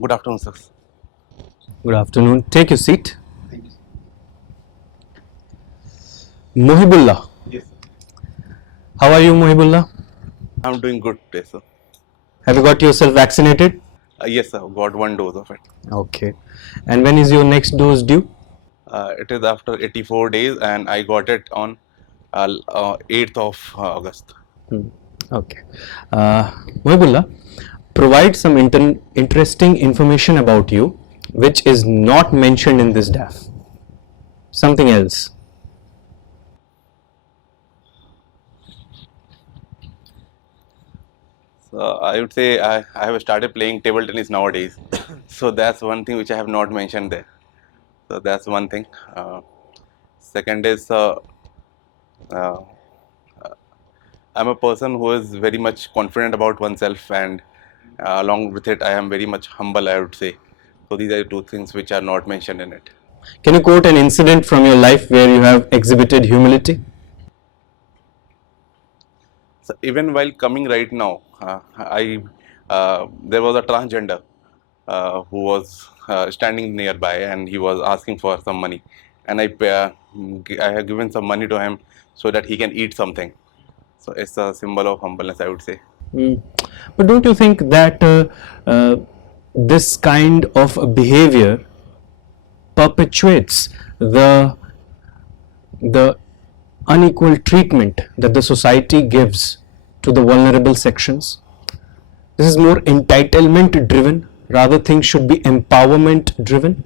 Good afternoon, sir. Good afternoon. Take your seat. Mohibullah. Yes, How are you, Mohibullah? I'm doing good today, sir. Have you got yourself vaccinated? Yes, sir. Got one dose of it. Okay. And when is your next dose due? It is after 84 days, and I got it on 8th of August. Okay. Mohibullah, provide some interesting information about you which is not mentioned in this DAF. Something else. So I would say I have started playing table tennis nowadays. So that's one thing which I have not mentioned there. So that's one thing. Second is uh, I'm a person who is very much confident about oneself, and along with it, I am very much humble, I would say. So these are the two things which are not mentioned in it. Can you quote an incident from your life where you have exhibited humility? So even while coming right now, I there was a transgender who was standing nearby, and he was asking for some money, and I have given some money to him so that he can eat something. So it's a symbol of humbleness, I would say. Mm. But don't you think that this kind of behavior perpetuates the unequal treatment that the society gives to the vulnerable sections? This is more entitlement driven, rather things should be empowerment driven.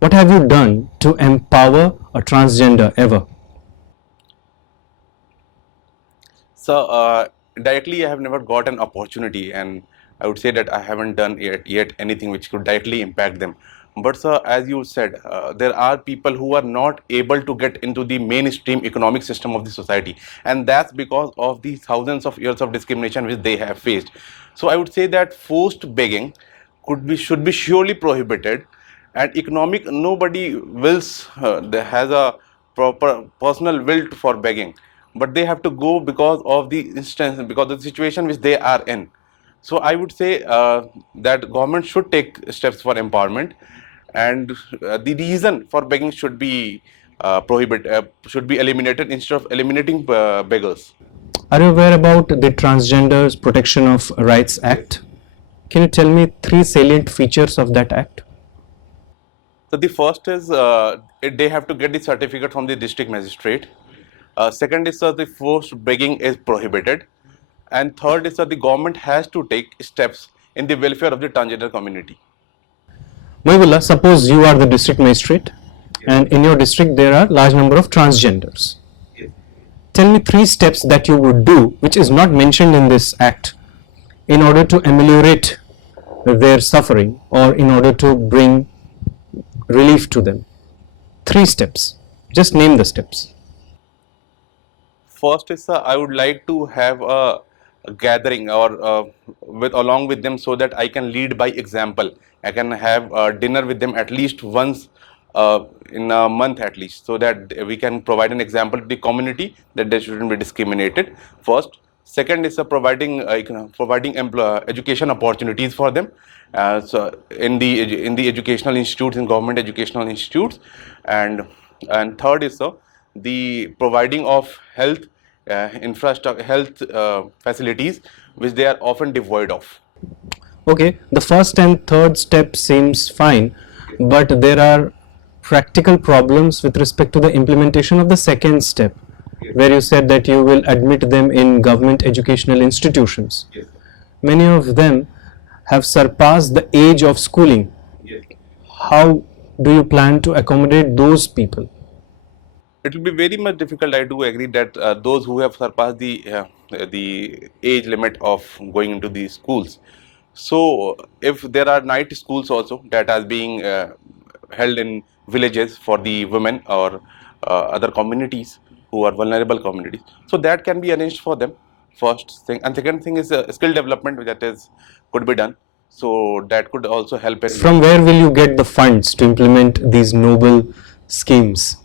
What have you done to empower a transgender ever? So directly, I have never got an opportunity, and I would say that I haven't done yet anything which could directly impact them. But sir, as you said, there are people who are not able to get into the mainstream economic system of the society, and that's because of the thousands of years of discrimination which they have faced. So I would say that forced begging should be surely prohibited, and economic nobody wills has a proper personal will for begging, but they have to go because of the instance, because of the situation which they are in. So I would say that government should take steps for empowerment, and the reason for begging should be should be eliminated instead of eliminating beggars. Are you aware about the Transgenders Protection of Rights Act? Can you tell me three salient features of that act? So the first is they have to get the certificate from the district magistrate. Second is the forced begging is prohibited, and third is that the government has to take steps in the welfare of the transgender community. Mohibullah, suppose you are the district magistrate and in your district there are large number of transgenders. Tell me three steps that you would do which is not mentioned in this act in order to ameliorate their suffering or in order to bring relief to them. Three steps. Just name the steps. First is I would like to have a gathering or with along with them so that I can lead by example. I can have dinner with them at least once in a month at least, so that we can provide an example to the community that they shouldn't be discriminated. First. Second is providing education opportunities for them. So in the educational institutes, in government educational institutes, and third is the providing of health infrastructure, health facilities which they are often devoid of. Okay, the first and third step seems fine, but there are practical problems with respect to the implementation of the second step, where you said that you will admit them in government educational institutions. Yes. Many of them have surpassed the age of schooling. Yes. How do you plan to accommodate those people? It will be very much difficult. I do agree that those who have surpassed the age limit of going into these schools. So if there are night schools also that are being held in villages for the women or other communities who are vulnerable communities, so that can be arranged for them. First thing, and second thing is skill development that is could be done. So that could also help in. From where will you get the funds to implement these noble schemes?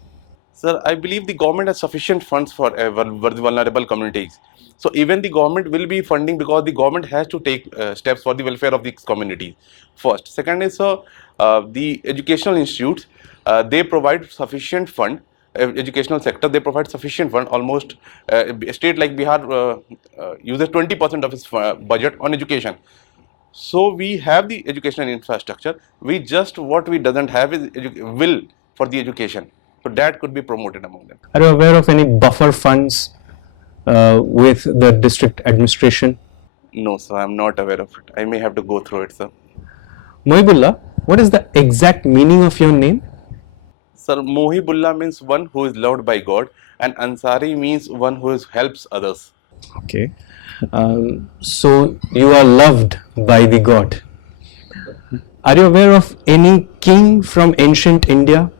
Sir, I believe the government has sufficient funds for the vulnerable communities. So even the government will be funding, because the government has to take steps for the welfare of the community first. Second is the educational institutes, they provide sufficient fund. Educational sector, they provide sufficient fund. Almost a state like Bihar uses 20% of its budget on education. So we have the educational infrastructure. We just, what we doesn't have is will for the education. So that could be promoted among them. Are you aware of any buffer funds with the district administration? No, sir, I'm not aware of it. I may have to go through it, sir. Mohibullah, what is the exact meaning of your name? Sir, Mohibullah means one who is loved by God, and Ansari means one who helps others. Okay. So you are loved by the God. Are you aware of any king from ancient India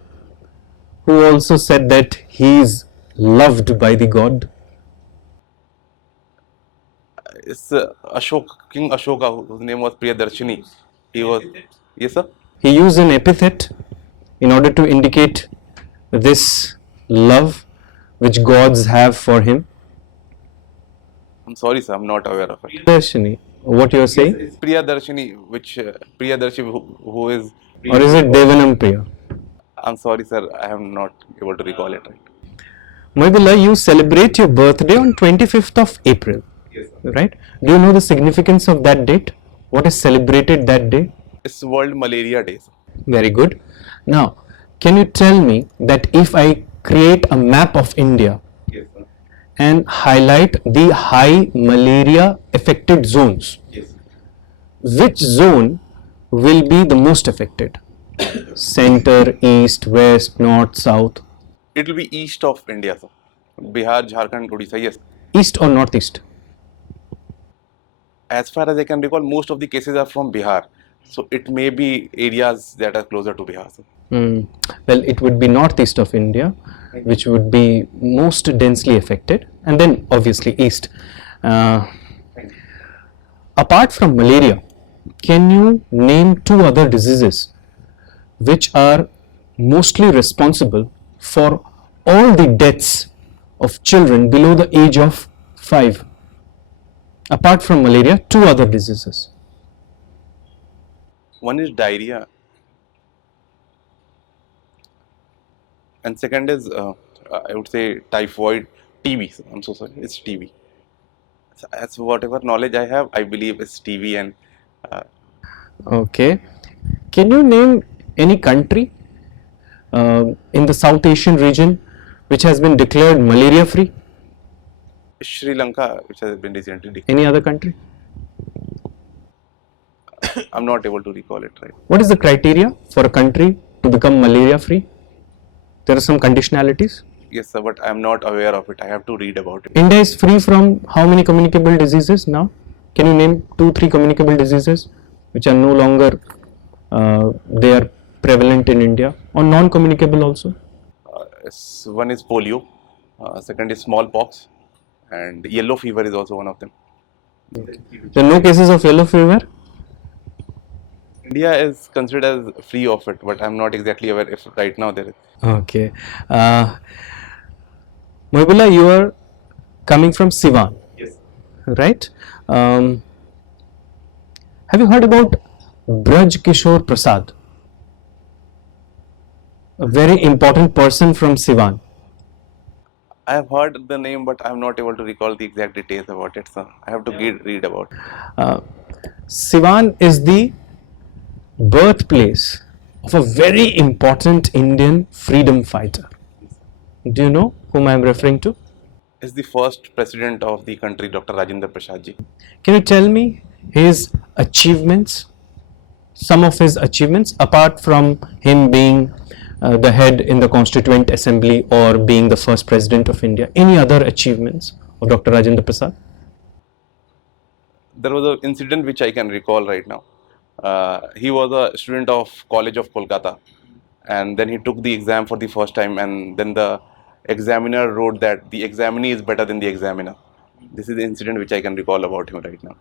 who also said that he is loved by the God? It's King Ashoka, whose name was Priyadarshini. He was, yes, sir. He used an epithet in order to indicate this love which gods have for him. I'm sorry, sir, I'm not aware of it. Darshini, what you are saying? It's Priyadarshini, which Priyadarshi, who is. Or is it Devanam Priya? I'm sorry, sir, I am not able to recall it. Right. Mohibullah, you celebrate your birthday on 25th of April, Yes, sir. right? Do you know the significance of that date? What is celebrated that day? It's World Malaria Day, sir. Very good. Now, can you tell me that if I create a map of India Yes, sir. and highlight the high malaria affected zones, Yes. which zone will be the most affected? Center, east, west, north, south? It will be east of India, sir. Bihar, Jharkhand, Odisha, yes. East or northeast? As far as I can recall, most of the cases are from Bihar. So it may be areas that are closer to Bihar, sir. Well, it would be northeast of India, which would be most densely affected, and then obviously east. Apart from malaria, can you name two other diseases which are mostly responsible for all the deaths of children below the age of 5? Apart from malaria, two other diseases. One is diarrhea, and second is I would say typhoid, TB. I'm so sorry, it's TB. So as whatever knowledge I have, I believe it's TB. And Okay. Can you name any country in the South Asian region which has been declared malaria free? Sri Lanka, which has been recently declared. Any other country? I'm not able to recall it right. What is the criteria for a country to become malaria free? There are some conditionalities. Yes, sir, but I'm not aware of it. I have to read about it. India is free from how many communicable diseases now? Can you name 2-3 communicable diseases which are no longer they are prevalent in India, or non-communicable also? One is polio, second is smallpox, and yellow fever is also one of them. There are no cases of yellow fever. India is considered as free of it, but I'm not exactly aware if right now there is. Okay. Mohibullah, you are coming from Siwan, Yes. right? Have you heard about Braj Kishore Prasad? A very important person from Siwan. I have heard the name, but I'm not able to recall the exact details about it, so I have to read about it. Siwan is the birthplace of a very important Indian freedom fighter. Do you know whom I am referring to? Is the first president of the country, Dr. Rajendra Prasad ji. Can you tell me his achievements, some of his achievements, apart from him being the head in the Constituent Assembly or being the first president of India? Any other achievements of Dr. Rajendra Prasad? There was an incident which I can recall right now. He was a student of College of Kolkata, and then he took the exam for the first time, and then the examiner wrote that the examinee is better than the examiner. This is the incident which I can recall about him right now.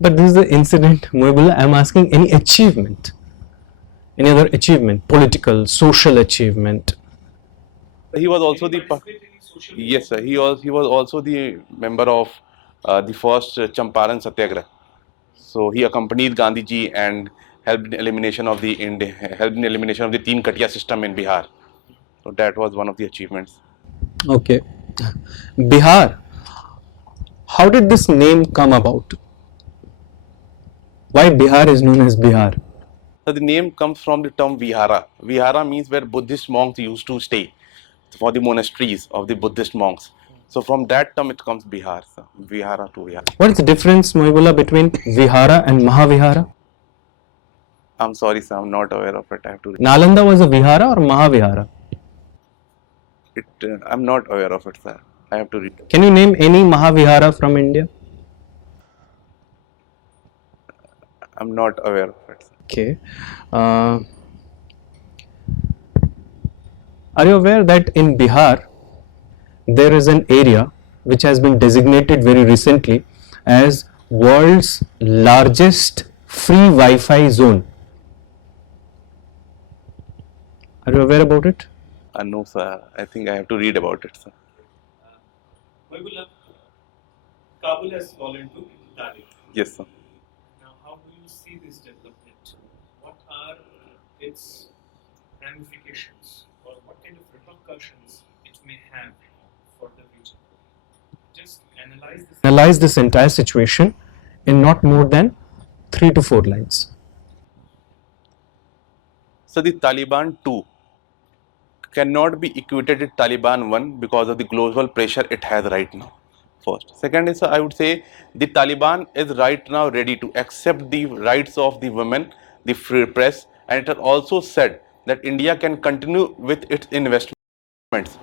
But this is the incident, Mohibullah. I am asking any achievement, any other achievement, political, social achievement. He was also the yes, sir. He was also the member of the first Champaran Satyagraha. So he accompanied Gandhi ji and helped in elimination of the Teen Katiya system in Bihar. So that was one of the achievements. Okay. Bihar. How did this name come about? Why Bihar is known as Bihar? So the name comes from the term Vihara. Vihara means where Buddhist monks used to stay, for the monasteries of the Buddhist monks. So from that term it comes Bihar. So Vihara to Vihara. What is the difference, Mohibullah, between Vihara and Mahavihara? I'm sorry, sir, I'm not aware of it. I have to. Nalanda was a Vihara or Mahavihara? I'm not aware of it, sir. I have to read. Can you name any Mahavihara from India? I'm not aware of it, sir. Okay. Are you aware that in Bihar there is an area which has been designated very recently as world's largest free Wi-Fi zone? Are you aware about it? No, sir. I think I have to read about it, sir. Mohibullah, Kabul has fallen to Taliban. Yes, sir. Now, how do you see this development? What are its ramifications, or what kind of repercussions it may have for the region? Just Analyze this entire situation in not more than 3 to 4 lines. So the Taliban 2 cannot be equated with Taliban 1 because of the global pressure it has right now. First. Second is, I would say the Taliban is right now ready to accept the rights of the women, the free press, and it has also said that India can continue with its investments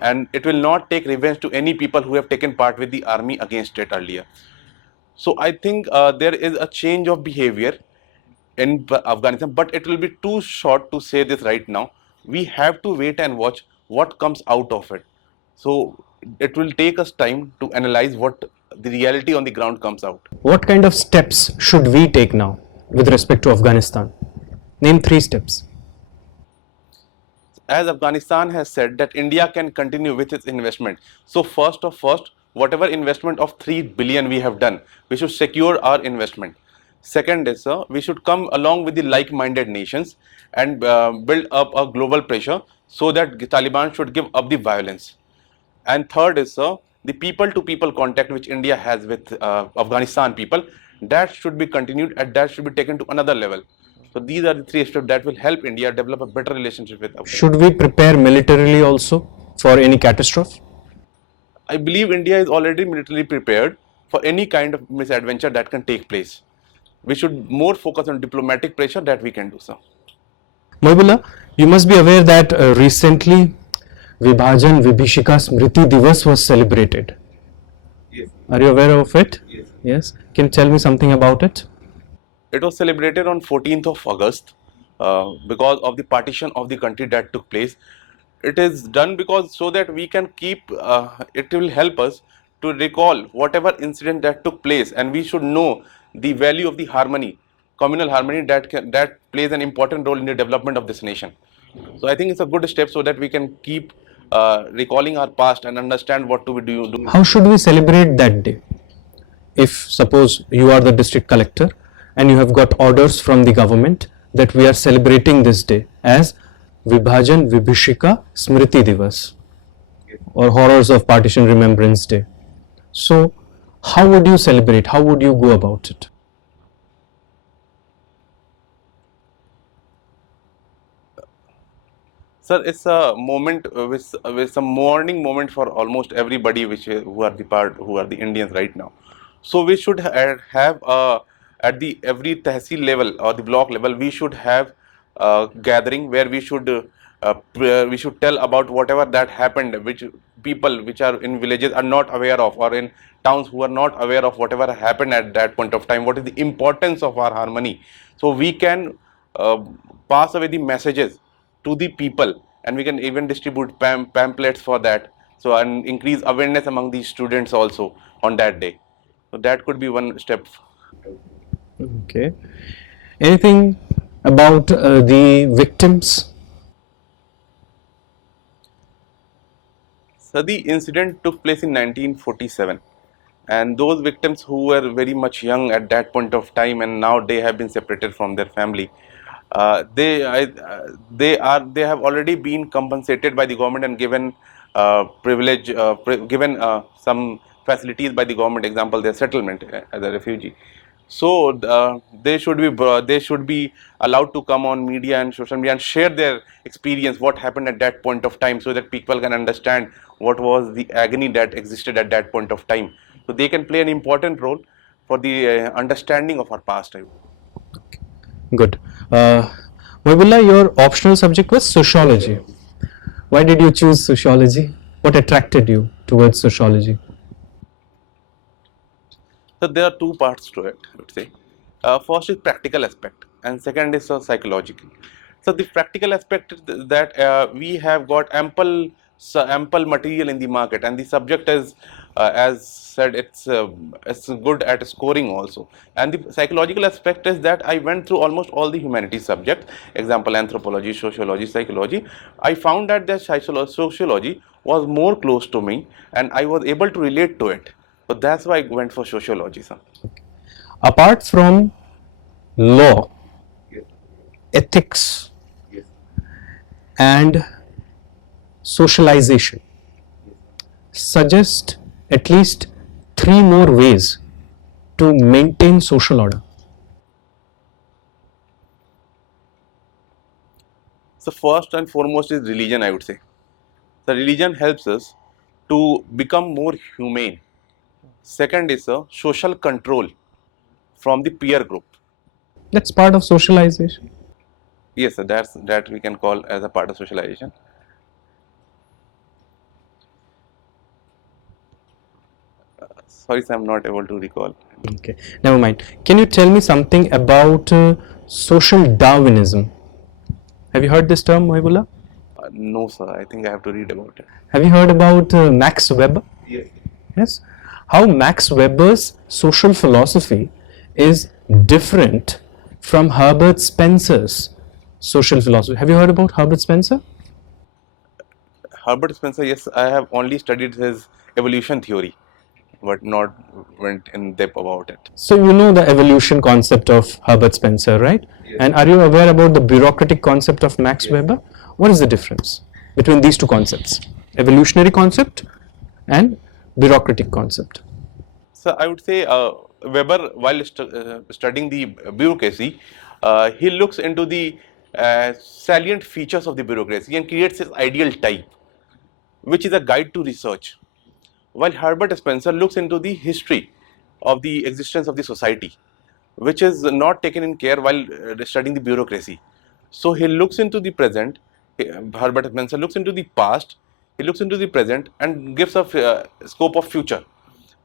and it will not take revenge to any people who have taken part with the army against it earlier. So I think there is a change of behavior in Afghanistan, but it will be too short to say this right now. We have to wait and watch what comes out of it. So it will take us time to analyze what the reality on the ground comes out. What kind of steps should we take now with respect to Afghanistan? Name 3 steps. As Afghanistan has said that India can continue with its investment. So first, whatever investment of 3 billion we have done, we should secure our investment. Second is, we should come along with the like-minded nations and build up a global pressure so that the Taliban should give up the violence. And third is, the people-to-people contact which India has with Afghanistan people, that should be continued and that should be taken to another level. So these are the 3 steps that will help India develop a better relationship with Afghanistan. Should we prepare militarily also for any catastrophe? I believe India is already militarily prepared for any kind of misadventure that can take place. We should more focus on diplomatic pressure that we can do, sir. Mohibullah, you must be aware that recently Vibhajan Vibhishika Smriti Divas was celebrated. Yes. Are you aware of it? Yes. Yes. Can you tell me something about it? It was celebrated on 14th of August because of the partition of the country that took place. It is done because so that we can keep, it will help us to recall whatever incident that took place, and we should know the value of the harmony, communal harmony that plays an important role in the development of this nation. So I think it's a good step so that we can keep recalling our past and understand what to do. How should we celebrate that day? If suppose you are the district collector and you have got orders from the government that we are celebrating this day as Vibhajan Vibhishika Smriti Divas or Horrors of Partition Remembrance Day. So how would you celebrate? How would you go about it? Sir, it's a moment with a mourning moment for almost everybody who are the Indians right now. So we should have at the every tehsil level or the block level, we should have a gathering where we should tell about whatever that happened, which people which are in villages are not aware of, or in towns who are not aware of whatever happened at that point of time. What is the importance of our harmony? So we can pass away the messages to the people, and we can even distribute pamphlets for that, so and increase awareness among the students also on that day. So that could be one step. Okay. Anything about the victims? So the incident took place in 1947, and those victims who were very much young at that point of time and now they have been separated from their family, they have already been compensated by the government and given given some facilities by the government, example their settlement as a refugee. So they should be allowed to come on media and social media and share their experience, what happened at that point of time, so that people can understand what was the agony that existed at that point of time. So they can play an important role for the understanding of our past. Good. Mohibullah, your optional subject was sociology. Why did you choose sociology? What attracted you towards sociology? So there are two parts to it, I would say. First is practical aspect, and second is psychological. So the practical aspect is that we have got ample material in the market, and the subject is, as said, it's good at scoring also. And the psychological aspect is that I went through almost all the humanities subjects, example anthropology, sociology, psychology. I found that the sociology was more close to me, and I was able to relate to it. So that's why I went for sociology, sir. Apart from law, ethics, and socialization, suggest at least 3 more ways to maintain social order. So first and foremost is religion, I would say. The religion helps us to become more humane. Second is social control from the peer group. That's part of socialization. Yes, sir, that we can call as a part of socialization. Sorry, sir, I'm not able to recall. Okay, never mind. Can you tell me something about social Darwinism? Have you heard this term, Mohibullah? No, sir, I think I have to read about it. Have you heard about Max Weber? Yes. Yes. How Max Weber's social philosophy is different from Herbert Spencer's social philosophy. Have you heard about Herbert Spencer? Herbert Spencer, yes, I have only studied his evolution theory, but not went in depth about it. So you know the evolution concept of Herbert Spencer, right? Yes. And are you aware about the bureaucratic concept of Max Weber? What is the difference between these two concepts? Evolutionary concept and bureaucratic concept. So I would say Weber, while studying the bureaucracy, he looks into the salient features of the bureaucracy and creates his ideal type, which is a guide to research. While Herbert Spencer looks into the history of the existence of the society, which is not taken in care while studying the bureaucracy. So he looks into the present, Herbert Spencer looks into the past, he looks into the present and gives a scope of future.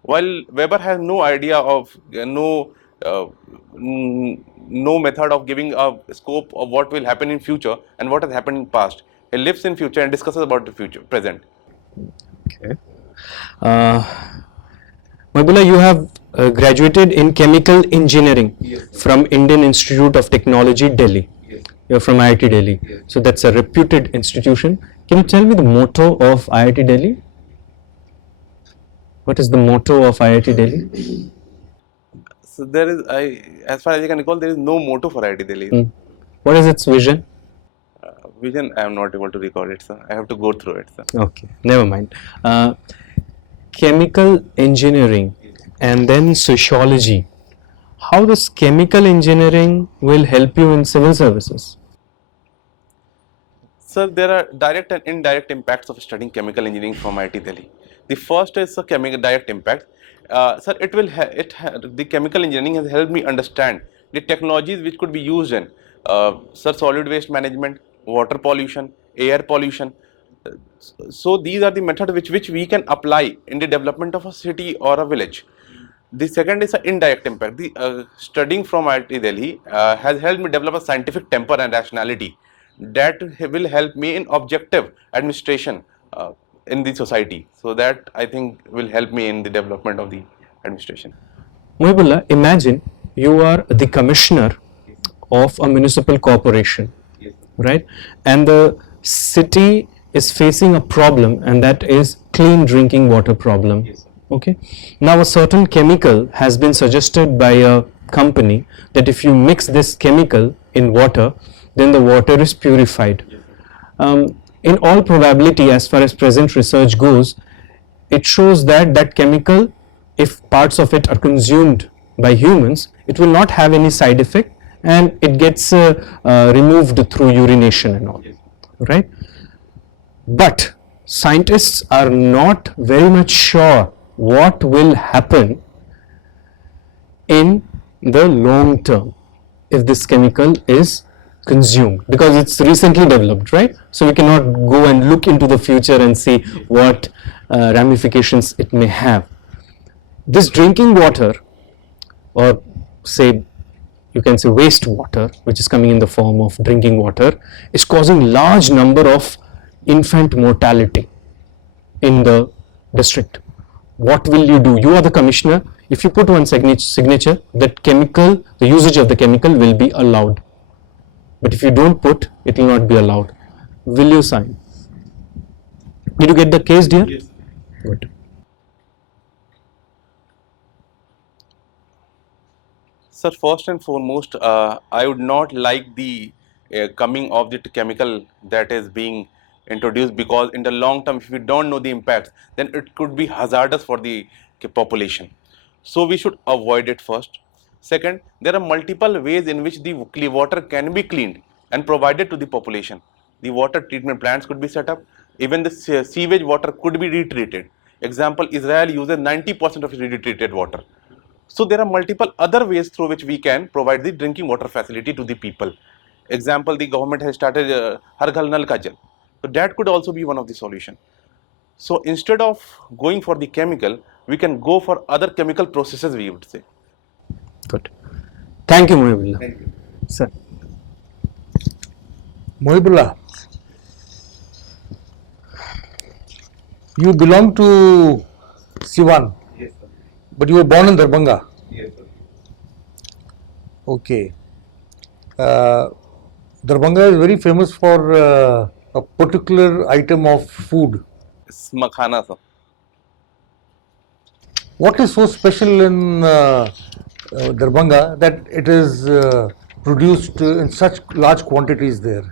While Weber has no idea of, no method of giving a scope of what will happen in future and what has happened in past. He lives in future and discusses about the future, present. Okay. Mohibullah, you have graduated in chemical engineering from Indian Institute of Technology, Delhi. You're from IIT Delhi. So that's a reputed institution. Can you tell me the motto of IIT Delhi? What is the motto of IIT Delhi? So there is, as far as I can recall, there is no motto for IIT Delhi. What is its vision? Vision, I am not able to recall it, sir. I have to go through it, sir. Okay, never mind. Chemical engineering and then sociology. How does chemical engineering will help you in civil services? Sir, there are direct and indirect impacts of studying chemical engineering from IIT Delhi. The first is a direct impact. Sir, the chemical engineering has helped me understand the technologies which could be used in solid waste management, water pollution, air pollution. So these are the methods which we can apply in the development of a city or a village. The second is an indirect impact. The studying from IIT Delhi has helped me develop a scientific temper and rationality that will help me in objective administration in the society. So that I think will help me in the development of the administration. Mohibullah, imagine you are the commissioner of a municipal corporation, right? And the city is facing a problem, and that is clean drinking water problem. Okay. Now a certain chemical has been suggested by a company that if you mix this chemical in water, then the water is purified. In all probability, as far as present research goes, it shows that that chemical, if parts of it are consumed by humans, it will not have any side effect, and it gets removed through urination and all, right? But scientists are not very much sure what will happen in the long term if this chemical is consumed, because it's recently developed, right? So we cannot go and look into the future and see what ramifications it may have. This drinking water, or say you can say wastewater, which is coming in the form of drinking water, is causing large number of infant mortality in the district. What will you do? You are the commissioner. If you put one signature, that chemical, the usage of the chemical will be allowed. But if you don't put, it will not be allowed. Will you sign? Did you get the case, dear? Yes. Good. Sir, first and foremost, I would not like the coming of the chemical that is being introduced, because in the long term, if we don't know the impacts, then it could be hazardous for the population. So we should avoid it first. Second, there are multiple ways in which the water can be cleaned and provided to the population. The water treatment plants could be set up. Even the sewage water could be retreated. Example, Israel uses 90% of retreated water. So there are multiple other ways through which we can provide the drinking water facility to the people. Example, the government has started Har Ghar Nal Ka Jal. So that could also be one of the solution. So instead of going for the chemical, we can go for other chemical processes, we would say. Good. Thank you, Mohibullah. Thank you. Sir. Mohibullah, you belong to Siwan, Yes, sir. but you were born in Darbhanga. Yes, sir. Okay. Darbhanga is very famous for a particular item of food. It's makhana, sir. What is so special in Darbhanga that it is produced in such large quantities there?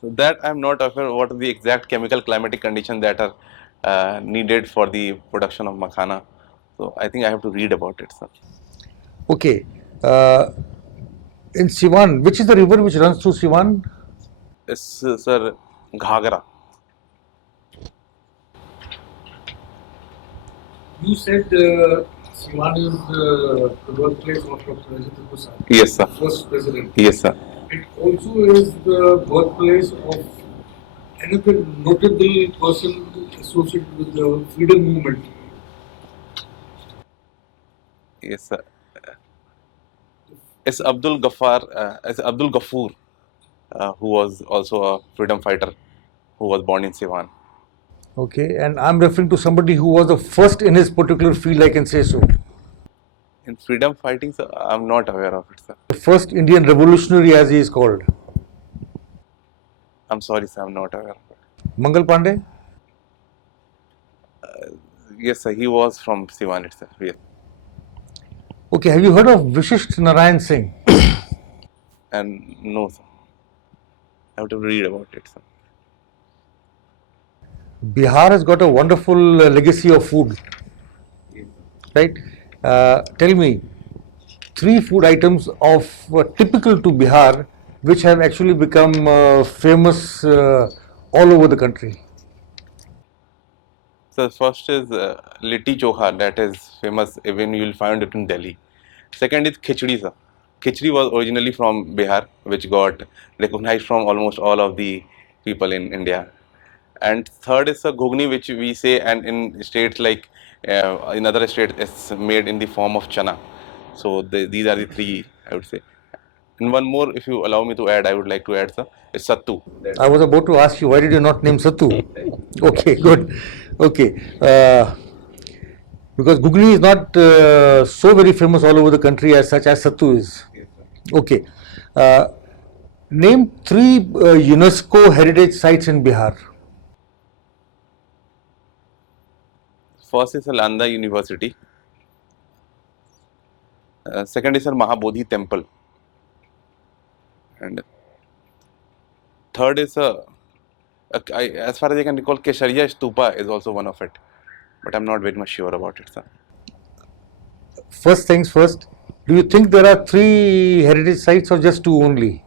So that I'm not aware what are the exact chemical climatic conditions that are needed for the production of makhana. So I think I have to read about it, sir. Okay. In Siwan, which is the river which runs through Siwan? It's sir Ghagra. You said Siwan is the birthplace of Dr. Rajendra Prasad, Yes, sir. first president. Yes, sir. It also is the birthplace of another notable person associated with the freedom movement. Yes, sir. It's Abdul Ghaffur, who was also a freedom fighter, who was born in Siwan. Okay, and I'm referring to somebody who was the first in his particular field, I can say so. In freedom fighting, sir, I'm not aware of it, sir. The first Indian revolutionary, as he is called. I'm sorry, sir, I'm not aware of it. Mangal Pandey? Yes, sir, he was from Siwan itself. Yes. Okay, have you heard of Vishisht Narayan Singh? And no, sir. I have to read about it, sir. Bihar has got a wonderful legacy of food, right? Tell me, 3 food items of typical to Bihar which have actually become famous all over the country. So first is Litti Chokha, that is famous, even you will find it in Delhi. Second is Khichdi, sir. Khichdi was originally from Bihar, which got recognized from almost all of the people in India. And third is Ghugni, which we say, and in states like in other states, it's made in the form of chana. So these are the 3, I would say. And one more, if you allow me to add, I would like to add, sir, is Sattu. I was about to ask you, why did you not name Sattu? Okay, good. Okay. Because Ghugni is not so very famous all over the country as such as Sattu is. Okay. Name 3 UNESCO heritage sites in Bihar. First is Nalanda University. Second is Mahabodhi Temple. And third is as far as I can recall, Kesharia Stupa is also one of it, but I'm not very much sure about it, sir. First things first, do you think there are 3 heritage sites or just 2 only?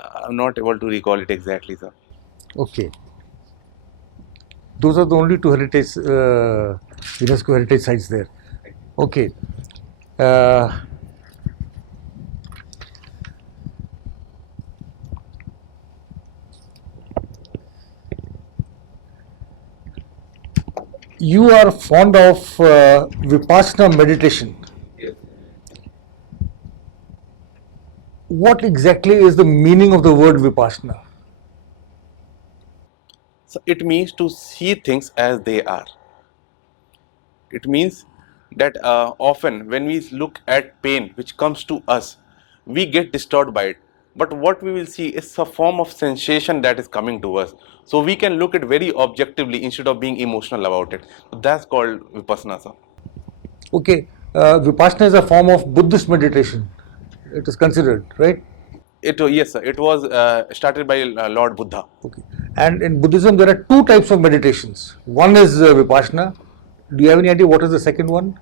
I'm not able to recall it exactly, sir. Okay. Those are the only 2 heritage UNESCO heritage sites there. Okay. Uh, you are fond of Vipassana meditation. What exactly is the meaning of the word Vipassana? So it means to see things as they are. It means that often when we look at pain which comes to us, we get disturbed by it. But what we will see is a form of sensation that is coming to us. So we can look at very objectively instead of being emotional about it. So that's called Vipassana, sir. Okay. Vipassana is a form of Buddhist meditation. It is considered, right? Yes, sir. It was started by Lord Buddha. Okay. And in Buddhism, there are 2 types of meditations. One is Vipassana. Do you have any idea what is the second one?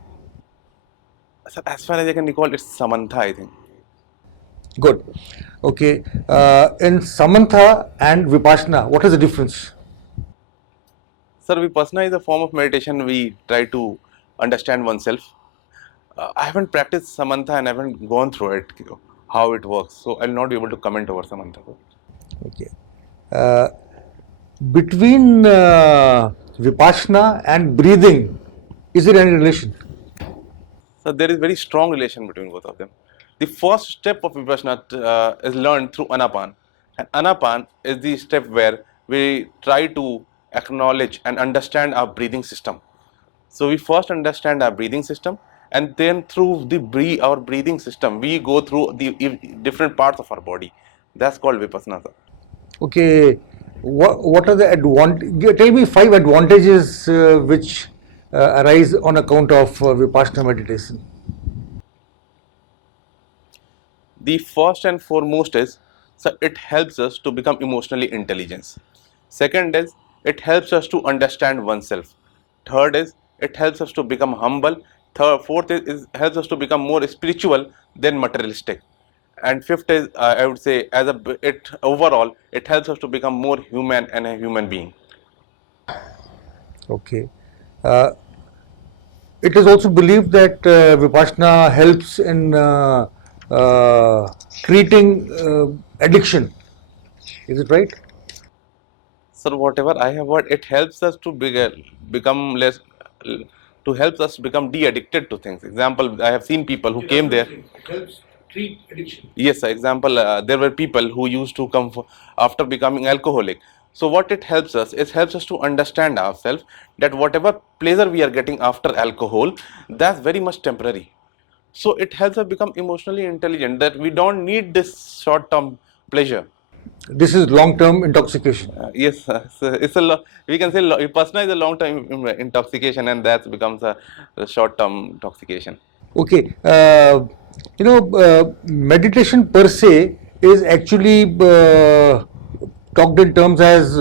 Sir, as far as I can recall, it's Samantha, I think. Good. Okay. In Samantha and Vipassana, what is the difference? Sir, Vipassana is a form of meditation we try to understand oneself. I haven't practiced Samantha and I haven't gone through it, how it works. So I'll not be able to comment over Samantha. Okay. Uh, between Vipassana and breathing, is there any relation? So there is very strong relation between both of them. The first step of Vipassana is learned through Anapan. And Anapan is the step where we try to acknowledge and understand our breathing system. So we first understand our breathing system, and then through our breathing system, we go through the different parts of our body. That's called Vipassana, sir. Okay. What are the advantages? Tell me 5 advantages which arise on account of Vipassana meditation. The first and foremost is, so it helps us to become emotionally intelligent. Second is, it helps us to understand oneself. Third is, it helps us to become humble. Fourth is helps us to become more spiritual than materialistic. And fifth is, I would say, it overall, it helps us to become more human and a human being. Okay. Uh, it is also believed that Vipassana helps in treating addiction. Is it right? So whatever I have heard, it helps us to become less, to helps us become de-addicted to things. Example, I have seen people who came there. It helps treat addiction. Yes, sir. Example, there were people who used to come after becoming alcoholic. So what it helps us is helps us to understand ourselves that whatever pleasure we are getting after alcohol, that's very much temporary. So it helps us become emotionally intelligent that we don't need this short-term pleasure. This is long-term intoxication. Yes, so we can say Vipassana is a long-term intoxication, and that becomes a short-term intoxication. Okay. Meditation per se is actually talked in terms as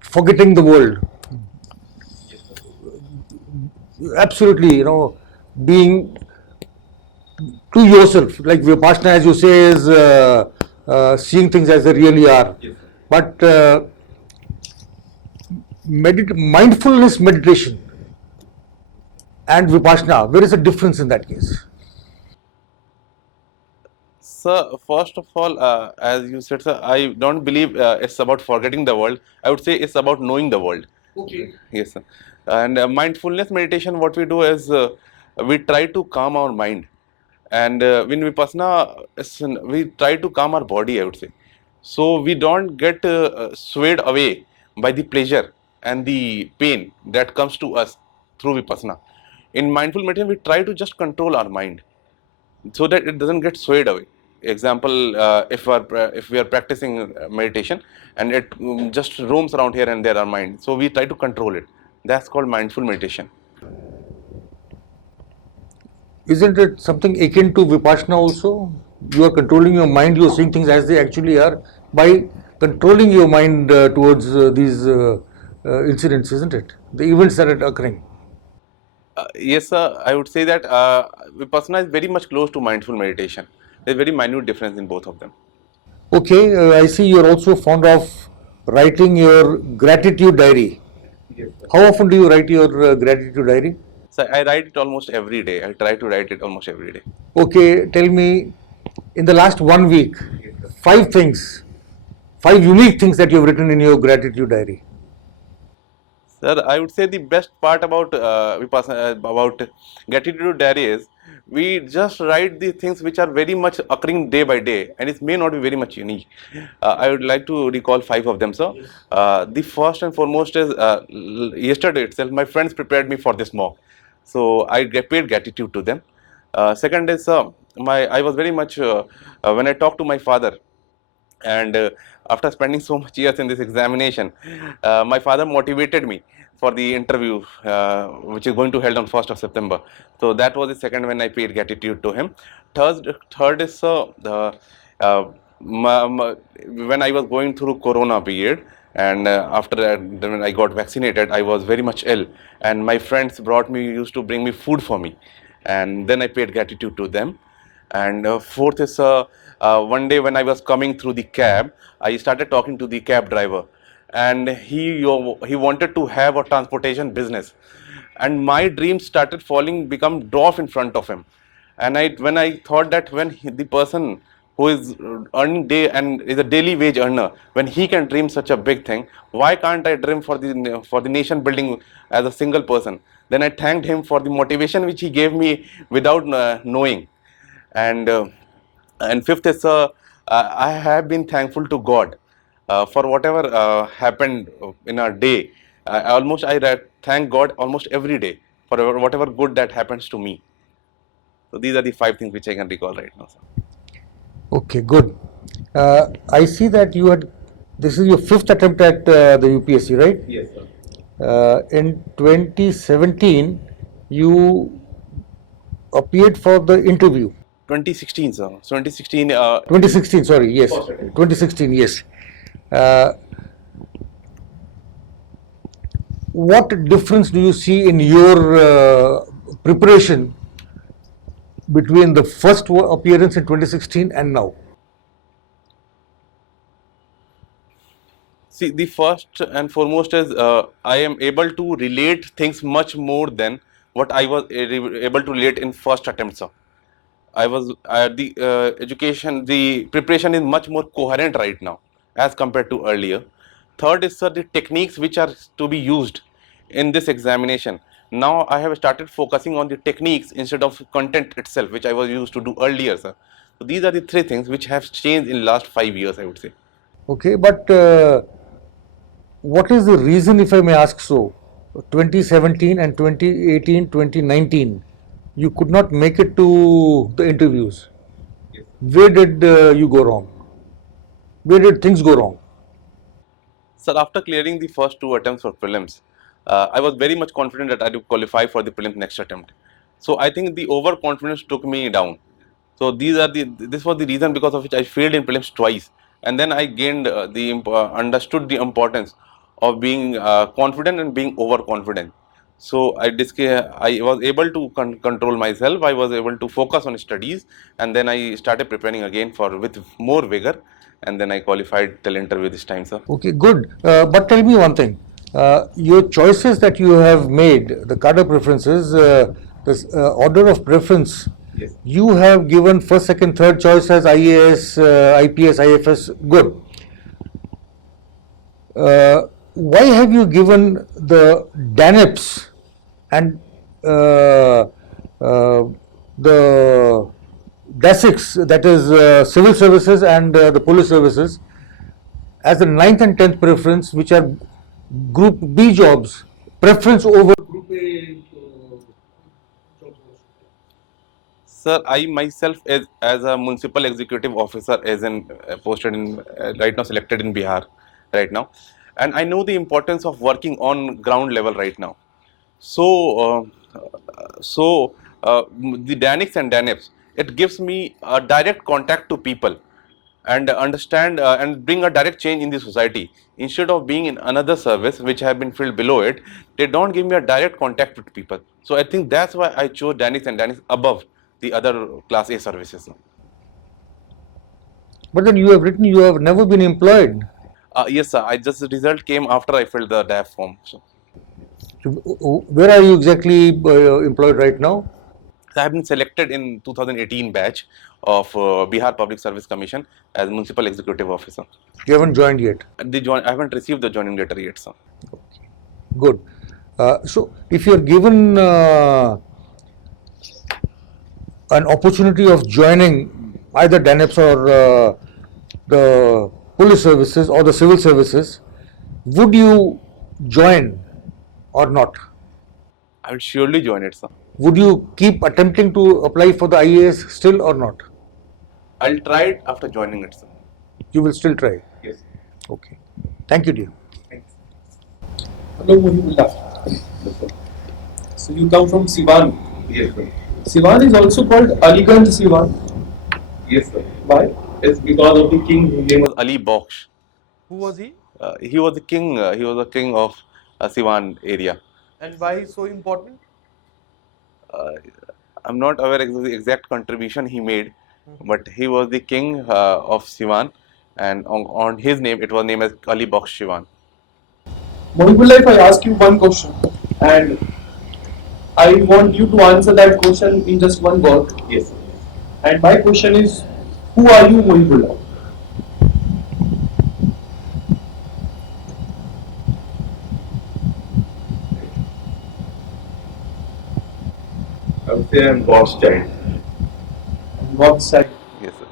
forgetting the world. Absolutely, being to yourself. Like Vipassana, as you say, is seeing things as they really are. But mindfulness meditation and Vipassana, where is the difference in that case? So first of all, as you said, sir, I don't believe it's about forgetting the world. I would say it's about knowing the world. Okay. Yes, sir. And mindfulness meditation, what we do is we try to calm our mind, and when Vipassana, we try to calm our body, I would say. So we don't get swayed away by the pleasure and the pain that comes to us through Vipassana. In mindful meditation, we try to just control our mind so that it doesn't get swayed away. example, if we are practicing meditation and it just roams around here and there our mind, so we try to control it. That's called mindful meditation. Isn't it something akin to Vipassana also? You are controlling your mind, you are seeing things as they actually are by controlling your mind towards these incidents, isn't it? The events that are occurring. Yes, sir. I would say that Vipassana is very much close to mindful meditation. There's very minute difference in both of them. Okay, I see you are also fond of writing your gratitude diary. Yes, sir. How often do you write your gratitude diary? So I write it almost every day. I try to write it almost every day. Okay, tell me, in the last 1 week, Yes, sir. 5 things, 5 unique things that you have written in your gratitude diary. Sir, I would say the best part about Vipassana, about gratitude diary is we just write the things which are very much occurring day by day, and it may not be very much unique. I would like to recall 5 of them, sir. Yes. The first and foremost is yesterday itself, my friends prepared me for this mock, so I paid gratitude to them. Second is I was very much when I talked to my father, and after spending so much years in this examination, my father motivated me for the interview which is going to held on 1st of September. So that was the second when I paid gratitude to him. Third is when I was going through corona period, and after that when I got vaccinated, I was very much ill, and my friends used to bring me food for me, and then I paid gratitude to them. And fourth is one day when I was coming through the cab, I started talking to the cab driver, and he wanted to have a transportation business, and my dreams started become dwarf in front of him. And when I thought that the person who is earning day and is a daily wage earner, when he can dream such a big thing, why can't I dream for the nation building as a single person? Then I thanked him for the motivation which he gave me without knowing. And fifth is I have been thankful to God for whatever happened in our day. Thank God almost every day for whatever good that happens to me. So these are the 5 things which I can recall right now, sir. Okay, good. I see that this is your 5th attempt at the UPSC, right? Yes, sir. In 2017, you appeared for the interview. 2016, sir. So 2016. 2016, sorry, yes. First attempt. 2016, yes. What difference do you see in your preparation between the first appearance in 2016 and now? See, the first and foremost is I am able to relate things much more than what I was able to relate in first attempt, sir. The preparation is much more coherent right now as compared to earlier. Third is, sir, the techniques which are to be used in this examination. Now I have started focusing on the techniques instead of content itself, which I was used to do earlier, sir. So these are the 3 things which have changed in last 5 years, I would say. Okay, but what is the reason, if I may ask so? 2017 and 2018, 2019, you could not make it to the interviews. Yes. Where did you go wrong? Where did things go wrong? Sir, after clearing the first 2 attempts for prelims, I was very much confident that I would qualify for the prelims next attempt. So I think the overconfidence took me down. So this was the reason because of which I failed in prelims twice, and then I gained understood the importance of being confident and being overconfident. So I was able to control myself. I was able to focus on studies, and then I started preparing again with more vigor, and then I qualified till interview this time, sir. Okay, good. But tell me one thing. Your choices that you have made, the cadre preferences, this order of preference, Yes. you have given first, second, third choice as IAS, IPS, IFS. Good. Why have you given the DANIPS and the DASICs, that is civil services and the police services, as the 9th and 10th preference, which are Group B jobs, preference over Group A jobs also. Sir, I myself as a municipal executive officer is in posted in right now selected in Bihar right now, and I know the importance of working on ground level right now. So, the Danix and Danips, it gives me a direct contact to people and understand and bring a direct change in the society. Instead of being in another service which have been filled below it, they don't give me a direct contact with people. So I think that's why I chose Danix and Danix above the other class A services. But then you have written you have never been employed. Yes, sir. I just the result came after I filled the DAF form. So, where are you exactly employed right now? So I have been selected in 2018 batch of Bihar Public Service Commission as municipal executive officer. You haven't joined yet. I haven't received the joining letter yet, sir. Good. So, if you are given an opportunity of joining either DANEPS or the police services or the civil services, would you join or not? I will surely join it, sir. Would you keep attempting to apply for the IAS still or not? I'll try it after joining it, sir. You will still try. Yes. Okay. Thank you, dear. Thanks. Hello, Muhibullah. So you come from Siwan. Yes, sir. Siwan is also called Aliganj Siwan. Yes, sir. Why? It's because of the king whose name was Ali Baksh. Who was he He was the king. He was the king of Siwan area. and why he's so important? I'm not aware of the exact contribution he made, but he was the king of Siwan, and on his name it was named as Ali Baksh Siwan. Muhibullah, if I ask you one question and I want you to answer that question in just one word. Yes. And my question is, who are you, Muhibullah? I would say I'm God's child. On what side? Yes, sir.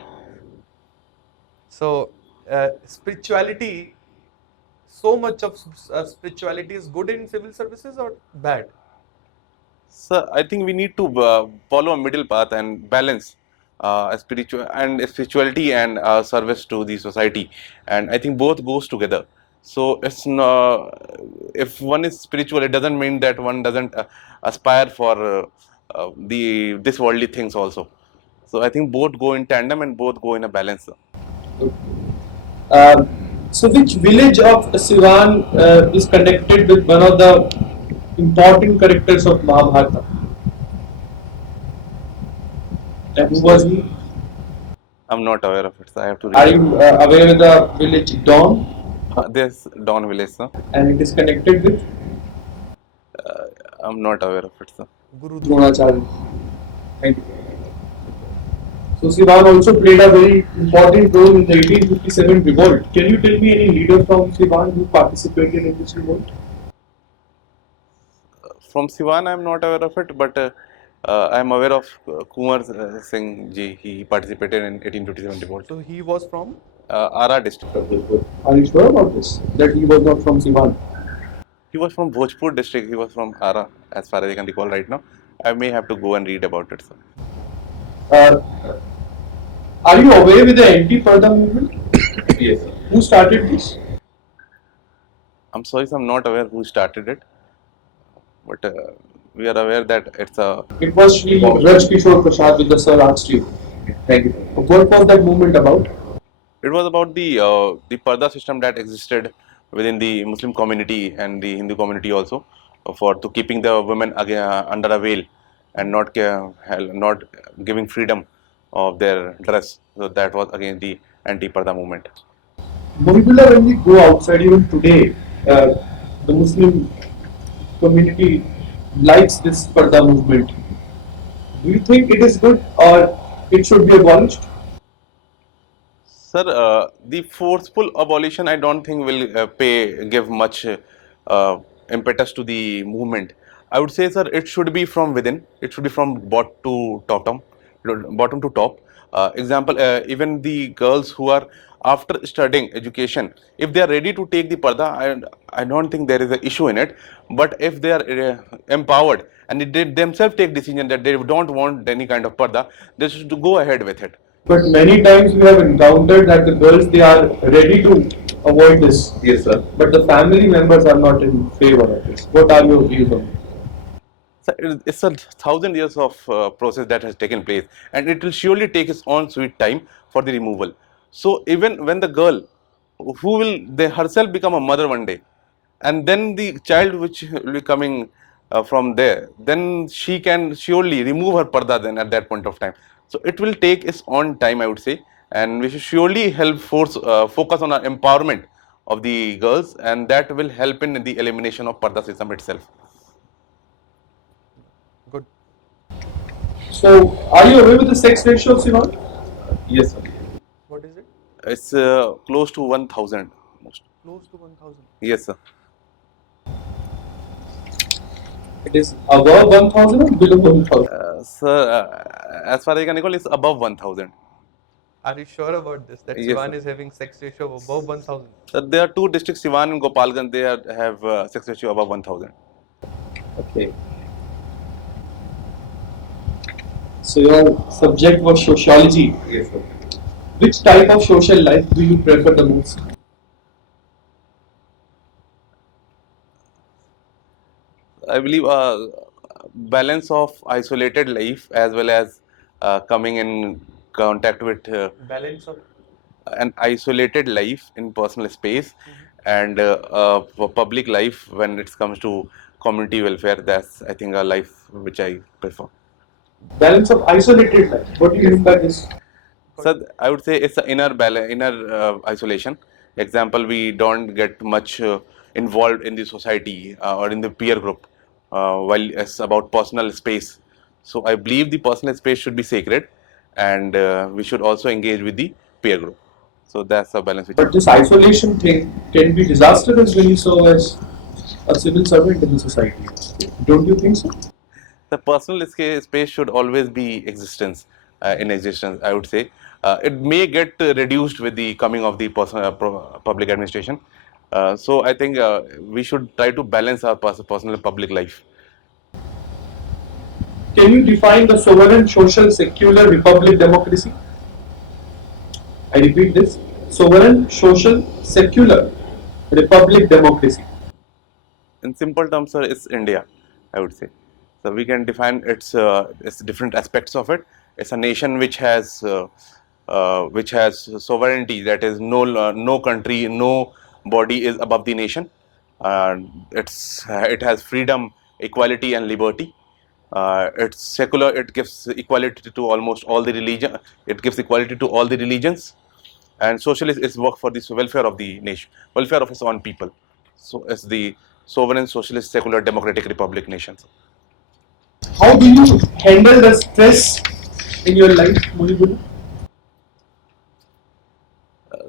So, spirituality, so much of spirituality is good in civil services or bad? So I think we need to follow a middle path and balance spirituality and service to the society, and I think both goes together. So it's not, if one is spiritual, it doesn't mean that one doesn't aspire for the this worldly things also. So I think both go in tandem and both go in a balance. So which village of Siwan is connected with one of the important characters of Mahabharata? And who was he? I'm not aware of it, so I have to Are read. you aware of the village Dawn? There's Don village, sir. And it is connected with I'm not aware of it, sir. Guru Dronacharya. Thank you. So Siwan also played a very important role in the 1857 revolt. Can you tell me any leader from Siwan who participated in this revolt? From Siwan, I'm not aware of it, but I'm aware of Kumar Singh ji. He participated in 1857 revolt. So he was from. Ara district of Bhojpur. Are you sure about this? That he was not from Siwan? He was from Bhojpur district. He was from Ara, as far as I can recall right now. I may have to go and read about it, sir. Are you aware with the anti-Parda movement? Yes, sir. Who started this? I'm sorry, sir, I'm not aware who started it, but we are aware that it's a. It was Shri Raj Kishore Prasad with the Sir Art Street. Thank you. What was that movement about? It was about the Parda system that existed within the Muslim community and the Hindu community also, for to keeping the women under a veil and not giving freedom of their dress. So that was against the anti-Parda movement. Muhibullah, when we go outside, even today, the Muslim community likes this Parda movement. Do you think it is good or it should be abolished? Sir, the forceful abolition, I don't think will give much impetus to the movement. I would say, sir, it should be from within. It should be from bottom to top. Example, even the girls who are after studying education, if they are ready to take the parda, I don't think there is an issue in it. But if they are empowered and they themselves take decision that they don't want any kind of parda, they should go ahead with it. But many times we have encountered that the girls, they are ready to avoid this. Yes, sir. But the family members are not in favor of this. What are your views on it? So it's a 1,000 years of process that has taken place, and it will surely take its own sweet time for the removal. So even when the girl, who will they herself become a mother one day, and then the child which will be coming from there, then she can surely remove her parda then at that point of time. So it will take its own time, I would say, and we should surely help focus on our empowerment of the girls, and that will help in the elimination of parda system itself. Good. So, are you aware with the sex ratio of Sivan? Yes, sir. What is it? It's close to 1,000 almost. Close to 1,000. Yes, sir. It is above 1,000 or below 1,000? Sir, as far as I can recall, it's above 1,000. Are you sure about this? That Yes, Siwan sir. is having sex ratio of above 1,000? There are two districts, Siwan and Gopalganj, they have sex ratio above 1,000. Okay. So, your subject was sociology. Yes, sir. Which type of social life do you prefer the most? I believe balance of isolated life as well as coming in contact with Balance of an isolated life in personal space and public life when it comes to community welfare. That's, I think, a life which I prefer. Balance of isolated life. What do you mean by this? So I would say it's an inner isolation. Example, we don't get much involved in the society or in the peer group while it's about personal space. So I believe the personal space should be sacred, and we should also engage with the peer group. So that's a balance. Which But this isolation thing can be disastrous when you serve as a civil servant in the society. Don't you think so? the personal space should always be in existence, I would say. It may get reduced with the coming of the public administration. So I think we should try to balance our personal and public life. Can you define the sovereign, social, secular, republic, democracy? I repeat this: sovereign, social, secular, republic, democracy. In simple terms, sir, it's India, I would say. So we can define its different aspects of it. It's a nation which has sovereignty. That is, no country, no body is above the nation. It has freedom, equality, and liberty. It's secular. It gives equality to almost all the religion. It gives equality to all the religions. And socialist is work for the welfare of the nation, welfare of its own people. So it's the sovereign, socialist, secular, democratic republic nations. How do you handle the stress in your life, Mohibullah?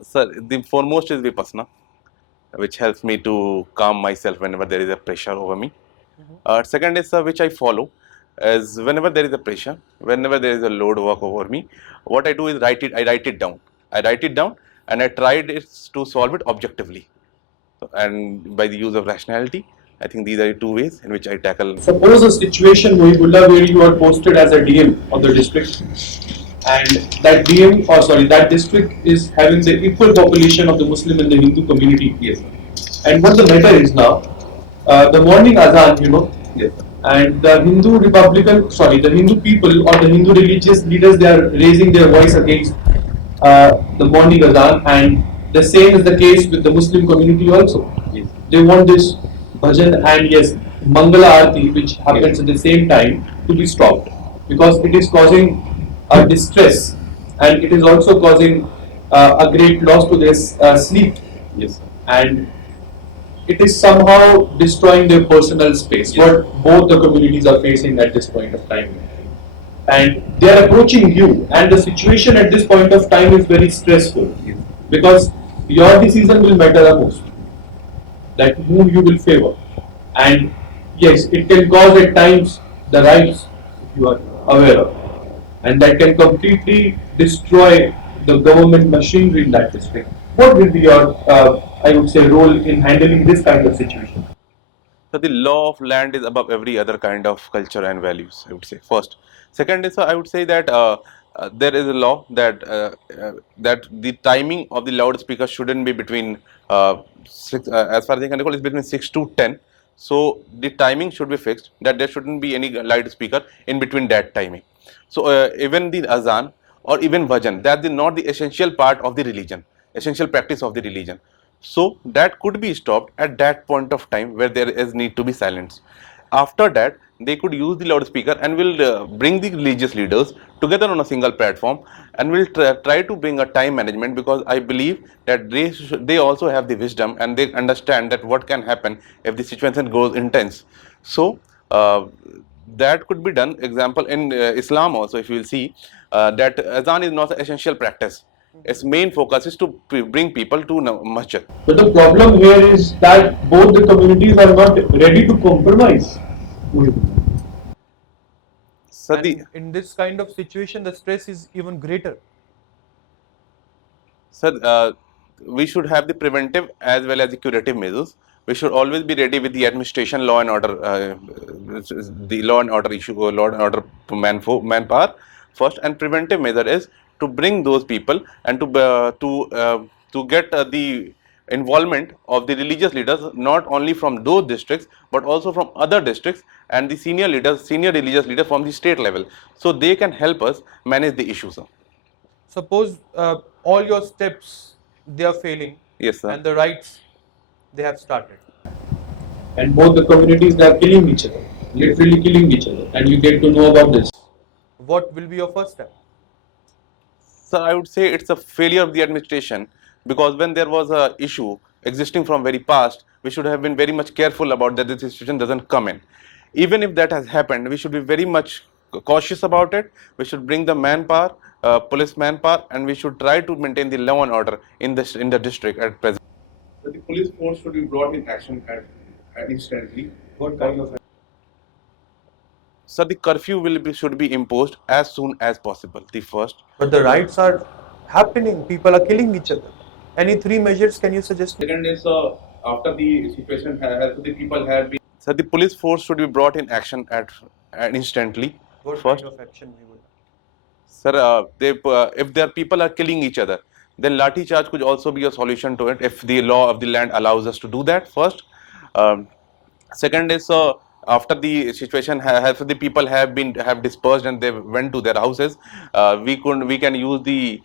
Sir, the foremost is Vipassana, which helps me to calm myself whenever there is a pressure over me. Second is which I follow, is whenever there is a pressure, whenever there is a load work over me, what I do is write it. I write it down. And I tried to solve it objectively, and by the use of rationality. I think these are the two ways in which I tackle. Suppose a situation, Mohibullah, where you are posted as a DM of the district, and that DM, or sorry, that district is having the equal population of the Muslim and the Hindu community. Yes. And what the matter is now, the morning azan, yes. And the the Hindu people or the Hindu religious leaders, they are raising their voice against the morning azan, and the same is the case with the Muslim community also. Yes. They want this bhajan and yes, Mangala Aarti, which happens at the same time, to be stopped because it is causing a distress and it is also causing a great loss to their sleep. Yes. And it is somehow destroying their personal space, yes, what both the communities are facing at this point of time. And they are approaching you, and the situation at this point of time is very stressful, yes, because your decision will matter the most, that whom you will favor. And yes, it can cause at times the riots, if you are aware of, and that can completely destroy the government machinery in that district. What will be your, I would say, role in handling this kind of situation? So the law of land is above every other kind of culture and values, I would say. First, second is I would say that there is a law that the timing of the loudspeaker shouldn't be between as far as I can recall, is between 6 to 10. So the timing should be fixed, that there shouldn't be any loudspeaker in between that timing. So even the azan or even bhajan, that is not the essential part of the religion, essential practice of the religion. So that could be stopped at that point of time where there is need to be silence. After that, they could use the loudspeaker and will bring the religious leaders together on a single platform and will try to bring a time management, because I believe that they also have the wisdom and they understand that what can happen if the situation goes intense. So that could be done. Example, in Islam also, if you will see that azan is not an essential practice. Its main focus is to bring people to masjid. But the problem here is that both the communities are not ready to compromise. So And in this kind of situation, the stress is even greater. we should have the preventive as well as the curative measures. We should always be ready with the administration, law and order, the law and order issue, law and order manpower first, and preventive measure is to bring those people and to get the involvement of the religious leaders, not only from those districts but also from other districts, and the senior leaders, senior religious leaders from the state level, so they can help us manage the issues. Suppose all your steps they are failing, Yes, sir. and the rights they have started. And both the communities are killing each other, literally killing each other, and you get to know about this. What will be your first step? So I would say it's a failure of the administration, because when there was a issue existing from very past, we should have been very much careful about that this situation doesn't come in. Even if that has happened, we should be very much cautious about it. We should bring the manpower, police manpower, and we should try to maintain the law and order in the district at present. So the police force should be brought in action at instantly. What kind of? So the curfew should be imposed as soon as possible. The first. But the riots are happening. People are killing each other. Any three measures can you suggest? Second is after the situation the people have been. So the police force should be brought in action at instantly. What First. kind of action we would? Sir, if their people are killing each other, then lathi charge could also be a solution to it if the law of the land allows us to do that. First, second is after the situation after the people have dispersed and they went to their houses, we can use the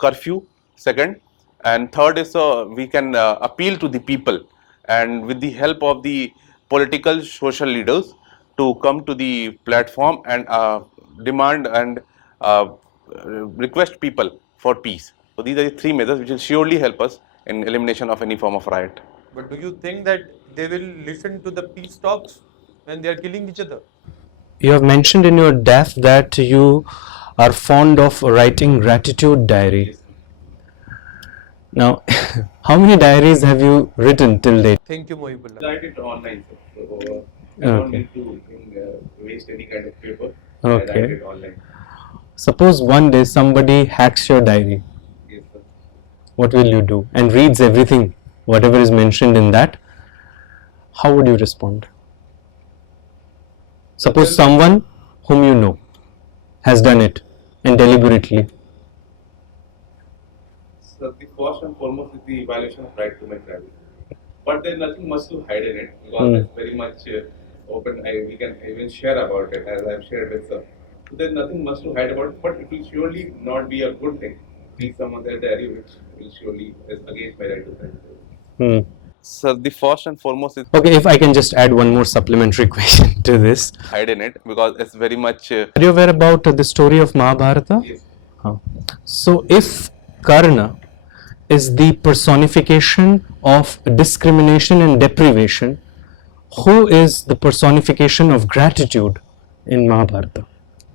curfew. Second, and third is we can appeal to the people, and with the help of the political social leaders to come to the platform and demand and request people for peace. So these are the three measures which will surely help us in elimination of any form of riot. But do you think that they will listen to the peace talks when they are killing each other? You have mentioned in your DAF that you are fond of writing gratitude diary. Now, how many diaries have you written till date? Thank you, Mohibullah. Write it online, so I don't Okay. need to waste any kind of paper. Okay. Write it online. Suppose one day somebody hacks your diary. Yes, sir. What will you do? And reads everything, whatever is mentioned in that. How would you respond? Suppose someone whom you know has done it and deliberately. So the first and foremost is the violation of right to my privacy. But there's nothing much to hide in it, because it's very much open. We can even share about it, as I've shared with some. So there's nothing much to hide about it, but it will surely not be a good thing. Read some of their diary, which will surely is against my right to privacy. So the first and foremost is Okay, if I can just add one more supplementary question to this. hide in it, because it's very much Are you aware about the story of Mahabharata? Yes. So, if Karna is the personification of discrimination and deprivation, who is the personification of gratitude in Mahabharata?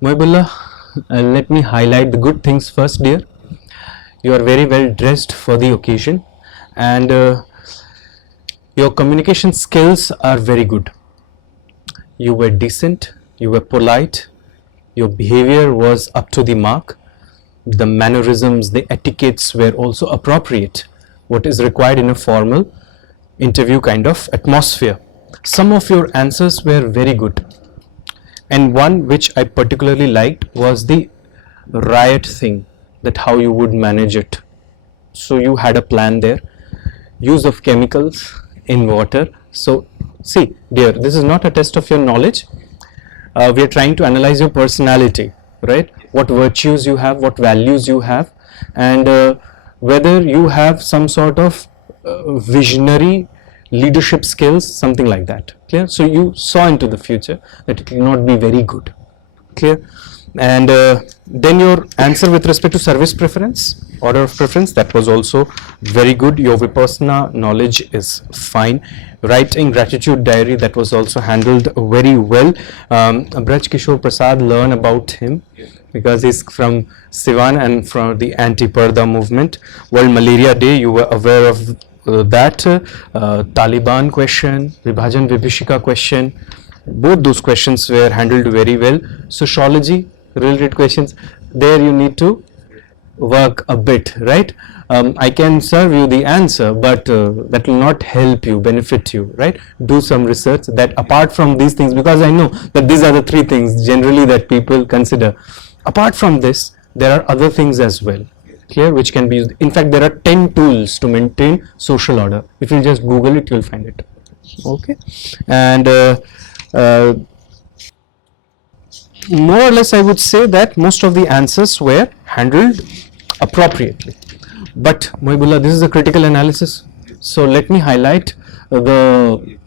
Mohibullah, let me highlight the good things first, dear. You are very well dressed for the occasion, and your communication skills are very good. You were decent, you were polite, your behavior was up to the mark. the mannerisms, the etiquettes were also appropriate, what is required in a formal interview kind of atmosphere. Some of your answers were very good, and one which I particularly liked was the riot thing, that how you would manage it. So you had a plan there, use of chemicals in water. So see dear, this is not a test of your knowledge. We are trying to analyze your personality, right? What virtues you have, what values you have, and whether you have some sort of visionary leadership skills, something like that. Clear? So you saw into the future that it will not be very good. Clear? And then your answer with respect to service preference, order of preference, that was also very good. Your Vipassana knowledge is fine. Writing gratitude diary, that was also handled very well. Braj Kishore Prasad, learn about him because he's from Sivan and from the anti-Parda movement. World Malaria Day, you were aware of that. Taliban question, Vibhajan Vibhishika question, both those questions were handled very well. Sociology related questions, there you need to work a bit, right? I can serve you the answer, but that will not help you, benefit you, right? Do some research that apart from these things, because I know that these are the three things generally that people consider. Apart from this, there are other things as well, clear, which can be used. In fact, there are 10 tools to maintain social order. If you just Google it, you will find it. Okay, and more or less I would say that most of the answers were handled appropriately. But Mohibullah, this is a critical analysis, so let me highlight the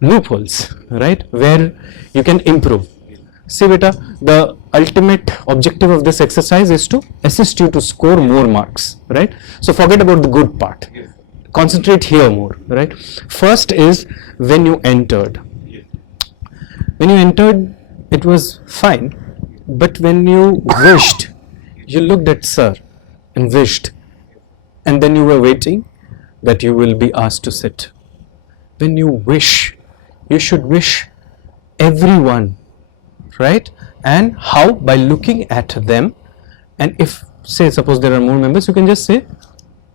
loopholes, right, where you can improve. See beta, the ultimate objective of this exercise is to assist you to score more marks, right? So forget about the good part, concentrate here more, right? First is when you entered. When you entered, it was fine, but when you wished, you looked at sir and wished, and then you were waiting that you will be asked to sit. When you wish, you should wish everyone, right? And how? By looking at them, and if say suppose there are more members, you can just say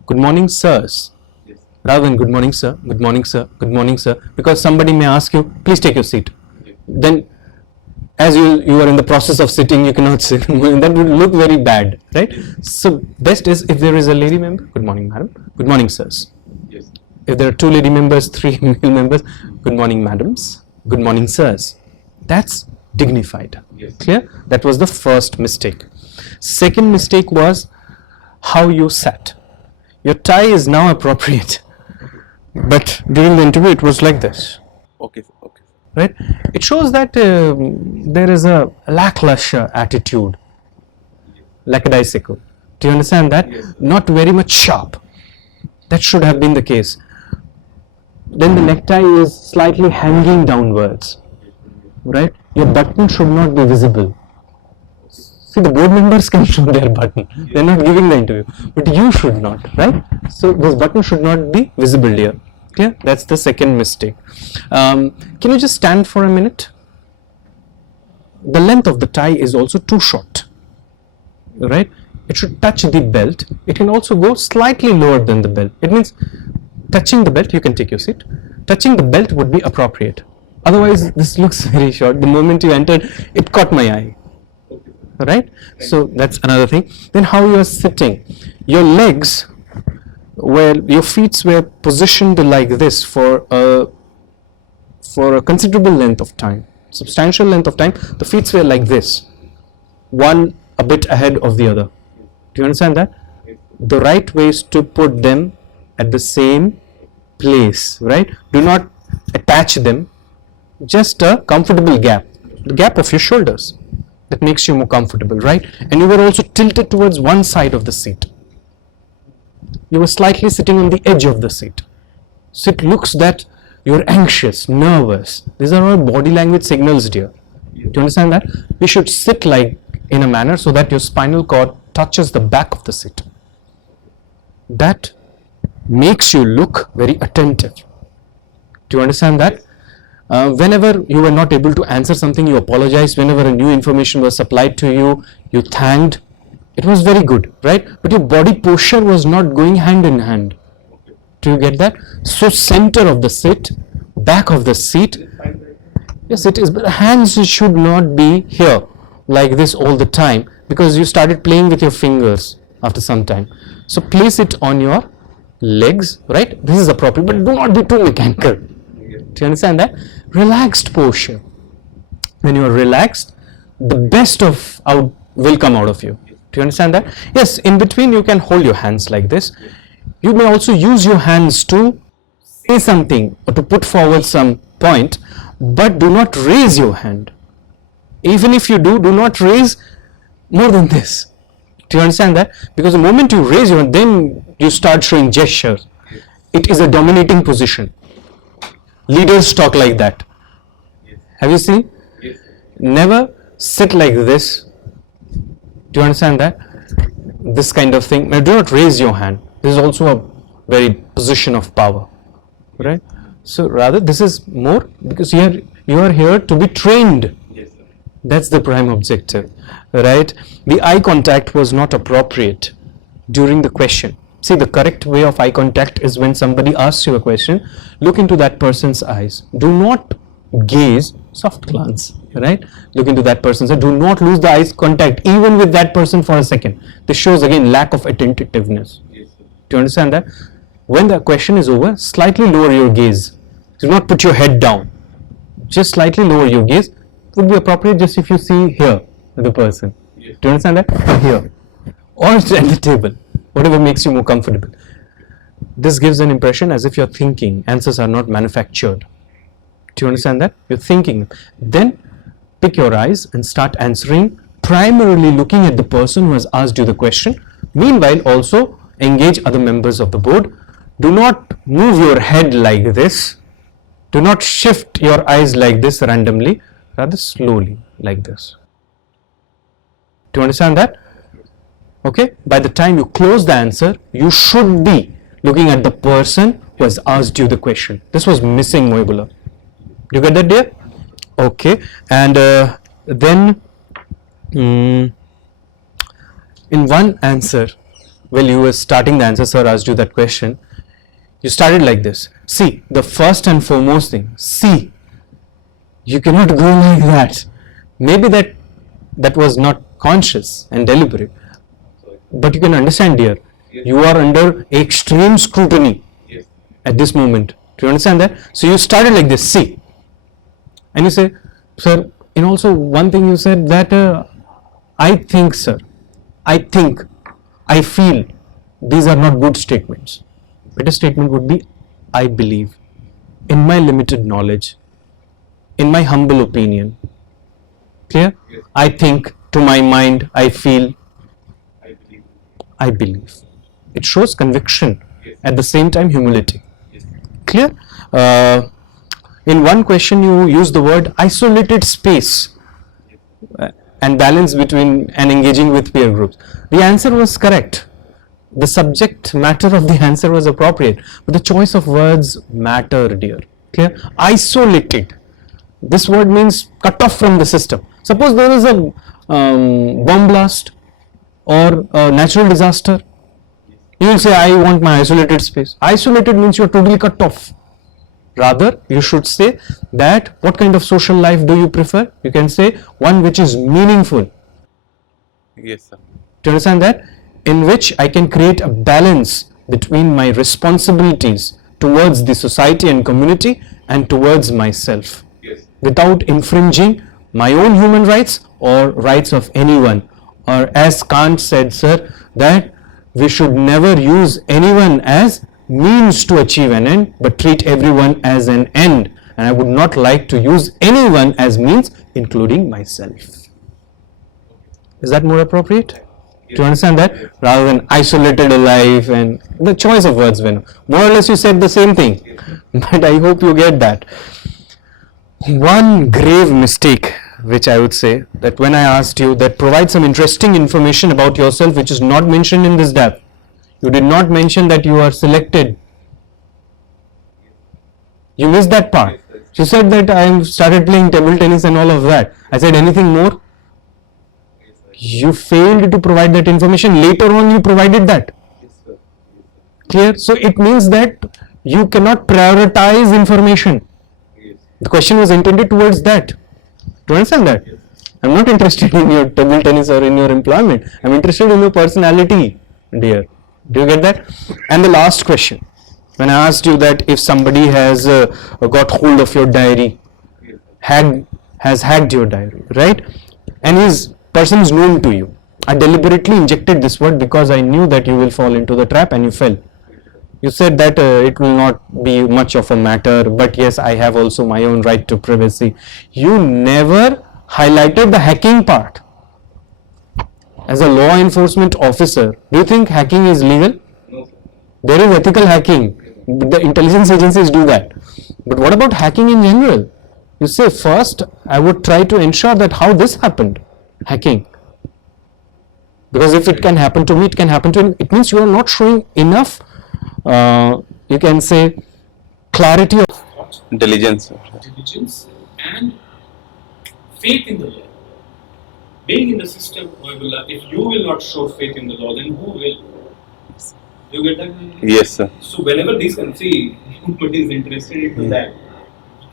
good morning sirs, rather than good morning sir, good morning sir, good morning sir, because somebody may ask you, please take your seat. Then as you are in the process of sitting, you cannot sit. That would look very bad, right? So best is if there is a lady member, good morning madam, good morning sirs. Yes. If there are 2 lady members, 3 male members, good morning madams, good morning sirs. That's dignified. Yes. Clear? That was the first mistake. Second mistake was how you sat. Your tie is now appropriate, but during the interview it was like this. Okay, okay. Right? It shows that there is a lackluster attitude, lackadaisical. Do you understand that? Yes. Not very much sharp. That should have been the case. Then the necktie is slightly hanging downwards, right? Your button should not be visible. See, the board members can show their button. They are not giving the interview, but you should not, right? So this button should not be visible here. Clear? That's the second mistake. Can you just stand for a minute? The length of the tie is also too short, right? It should touch the belt. It can also go slightly lower than the belt. It means touching the belt, you can take your seat. Touching the belt would be appropriate. Otherwise, this looks very short. The moment you entered, it caught my eye, right? So that's another thing. Then how you are sitting. Your legs, where your feet were positioned like this for a considerable length of time, substantial length of time, the feet were like this, one a bit ahead of the other. Do you understand that? The right way is to put them at the same place, right? Do not attach them, just a comfortable gap, the gap of your shoulders, that makes you more comfortable, right? And you were also tilted towards one side of the seat. You were slightly sitting on the edge of the seat. So it looks that you're anxious, nervous. These are all body language signals, dear. Do you understand that? You should sit like in a manner so that your spinal cord touches the back of the seat. That makes you look very attentive. Do you understand that? Whenever you were not able to answer something, you apologized. Whenever a new information was supplied to you, you thanked. It was very good, right? But your body posture was not going hand in hand. Do you get that? So center of the sit, back of the seat. Yes, it is, but hands should not be here like this all the time, because you started playing with your fingers after some time. So place it on your legs, right? This is appropriate, but do not be too mechanical. Do you understand that? Relaxed posture. When you are relaxed, the best of out will come out of you. Do you understand that? Yes, in between you can hold your hands like this. You may also use your hands to say something or to put forward some point, but do not raise your hand. Even if you do not raise more than this. Do you understand that? Because the moment you raise your hand, then you start showing gestures. It is a dominating position. Leaders talk like that. Have you seen? Never sit like this. Do you understand that? This kind of thing. Now, do not raise your hand. This is also a very position of power, right? So rather, this is more because you are here to be trained. That's the prime objective, right? The eye contact was not appropriate during the question. See, the correct way of eye contact is when somebody asks you a question, look into that person's eyes. Do not gaze, soft glance, right? Look into that person's eyes. Do not lose the eye contact even with that person for a second. This shows again lack of attentiveness. Do you understand that? When the question is over, slightly lower your gaze. Do not put your head down. Just slightly lower your gaze. Would be appropriate just if you see here the person. Do you understand that? Here. Or at the table. Whatever makes you more comfortable. This gives an impression as if you're thinking. Answers are not manufactured. Do you understand that? You're thinking. Then pick your eyes and start answering, primarily looking at the person who has asked you the question. Meanwhile, also engage other members of the board. Do not move your head like this. Do not shift your eyes like this randomly. Rather slowly like this. Do you understand that? Okay. By the time you close the answer, you should be looking at the person who has asked you the question. This was missing, Mohibullah. You get that, dear? Okay. And then in one answer, while you were starting the answer, sir asked you that question. You started like this. See, the first and foremost thing. See. You cannot go like that. Maybe that was not conscious and deliberate. But you can understand, dear, you are under extreme scrutiny at this moment. Do you understand that? So you started like this, see. And you say, sir, and also one thing you said that I think, sir, I think, I feel, these are not good statements. Better statement would be, I believe, in my limited knowledge, in my humble opinion. Clear? Yes. I think, to my mind, I feel, I believe. It shows conviction, at the same time humility. Clear? In one question you use the word isolated space and balance between and engaging with peer groups. The answer was correct. The subject matter of the answer was appropriate, but the choice of words matter, dear. Clear? Isolated. This word means cut off from the system. Suppose there is a bomb blast or a natural disaster. You will say, I want my isolated space. Isolated means you are totally cut off. Rather, you should say that what kind of social life do you prefer? You can say one which is meaningful. Yes, sir. Do you understand that? In which I can create a balance between my responsibilities towards the society and community and towards myself, without infringing my own human rights or rights of anyone. Or as Kant said, sir, that we should never use anyone as means to achieve an end, but treat everyone as an end. And I would not like to use anyone as means, including myself. Is that more appropriate? Do you understand that? Rather than isolated life and the choice of words, when more or less you said the same thing, but I hope you get that. One grave mistake which I would say, that when I asked you that provide some interesting information about yourself which is not mentioned in this DAP, you did not mention that you are selected. You missed that part. You said that I started playing table tennis and all of that. I said anything more? You failed to provide that information. Later on, you provided that. Clear? So it means that you cannot prioritize information. The question was intended towards that. Do you understand that? I'm not interested in your table tennis or in your employment. I'm interested in your personality, dear. Do you get that? And the last question, when I asked you that if somebody has got hold of your diary, has hacked your diary, right? And his person is known to you. I deliberately injected this word because I knew that you will fall into the trap, and you fell. You said that it will not be much of a matter, but yes, I have also my own right to privacy. You never highlighted the hacking part. As a law enforcement officer, do you think hacking is legal? No, sir. There is ethical hacking. The intelligence agencies do that. But what about hacking in general? You say, first, I would try to ensure that how this happened, hacking. Because if it can happen to me, it can happen to him. It means you are not showing enough, you can say, clarity of Diligence. Diligence and faith in the law. Being in the system, if you will not show faith in the law, then who will? You get that? Yes, sir. So whenever these country nobody is interested into that,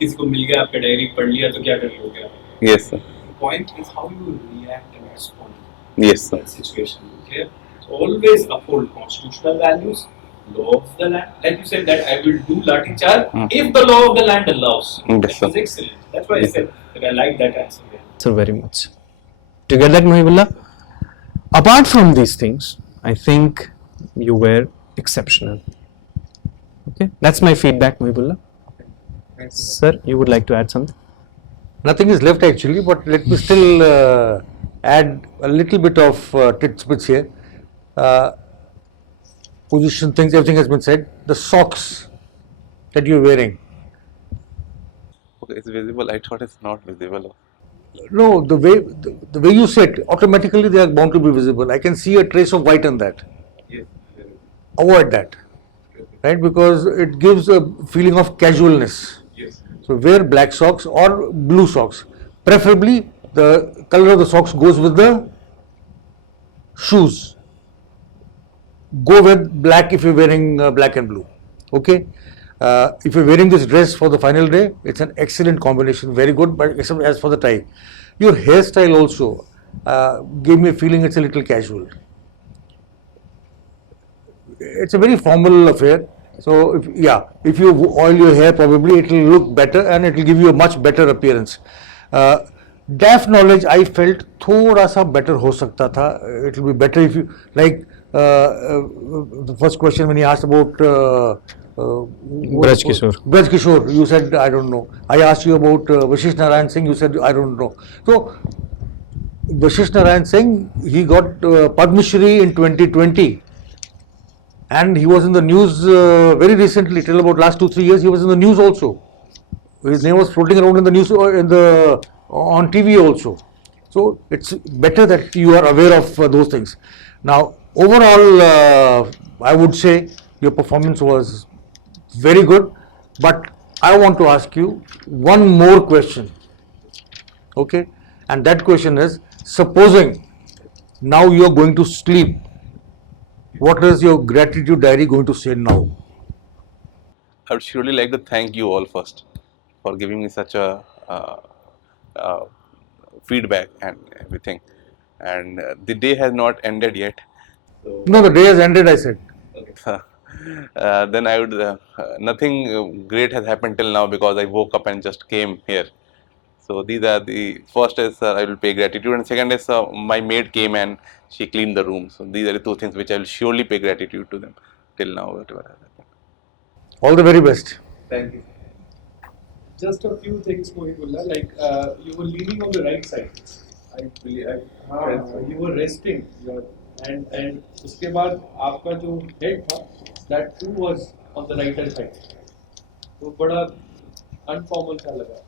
किसी को मिल गया आपका diary पढ़ लिया तो क्या कर लोगे आप? Yes, sir. The point is how you react and respond Yes, to sir. that situation. Clear? So always uphold constitutional values, law of the land. Like you said that I will do lathi charge if the law of the land allows. Yes, That sir. was excellent. That's why I said that I like that answer. so very much. Do you get that, Muhibullah? Apart from these things, I think you were exceptional. Okay, that's my feedback, Muhibullah. Sir, you would like to add something? Nothing is left actually, but let me still add a little bit of tidbits here. Position things, everything has been said. The socks that you're wearing. Okay, it's visible. I thought it's not visible. No, the way you sit, automatically they are bound to be visible. I can see a trace of white on that. Yes. Avoid that, right? Because it gives a feeling of casualness. Yes. So wear black socks or blue socks. Preferably the color of the socks goes with the shoes. Go with black if you're wearing black and blue. Okay. If you're wearing this dress for the final day, it's an excellent combination, very good. But except as for the tie, your hairstyle also gave me a feeling it's a little casual. It's a very formal affair. So if you oil your hair, probably it will look better and it will give you a much better appearance. DAF knowledge, I felt थोड़ा सा better हो सकता था. It will be better if you like the first question when he asked about Braj Kishore. Braj Kishore, you said I don't know. I asked you about Vashish Narayan Singh, you said I don't know. So Vashish Narayan Singh, he got Padma Shri in 2020. And he was in the news very recently, till about last 2-3 years. He was in the news also. His name was floating around in the news on TV also. So it's better that you are aware of those things. Now, overall, I would say your performance was very good. But I want to ask you one more question. Okay, and that question is: supposing now you are going to sleep. What is your gratitude diary going to say now? I would surely like to thank you all first for giving me such a feedback and everything. And the day has not ended yet. No, the day has ended, I said. Then I would nothing great has happened till now because I woke up and just came here. So these are the first is I will pay gratitude, and second is my maid came and she cleaned the room. So these are the two things which I will surely pay gratitude to them till now. Whatever has happened. All the very best. Thank you. Just a few things, Mohibullah. Like you were leaning on the right side. I believe. You were resting. And उसके बाद आपका जो head था, that too was on the right hand side. तो बड़ा unformal सा लगा.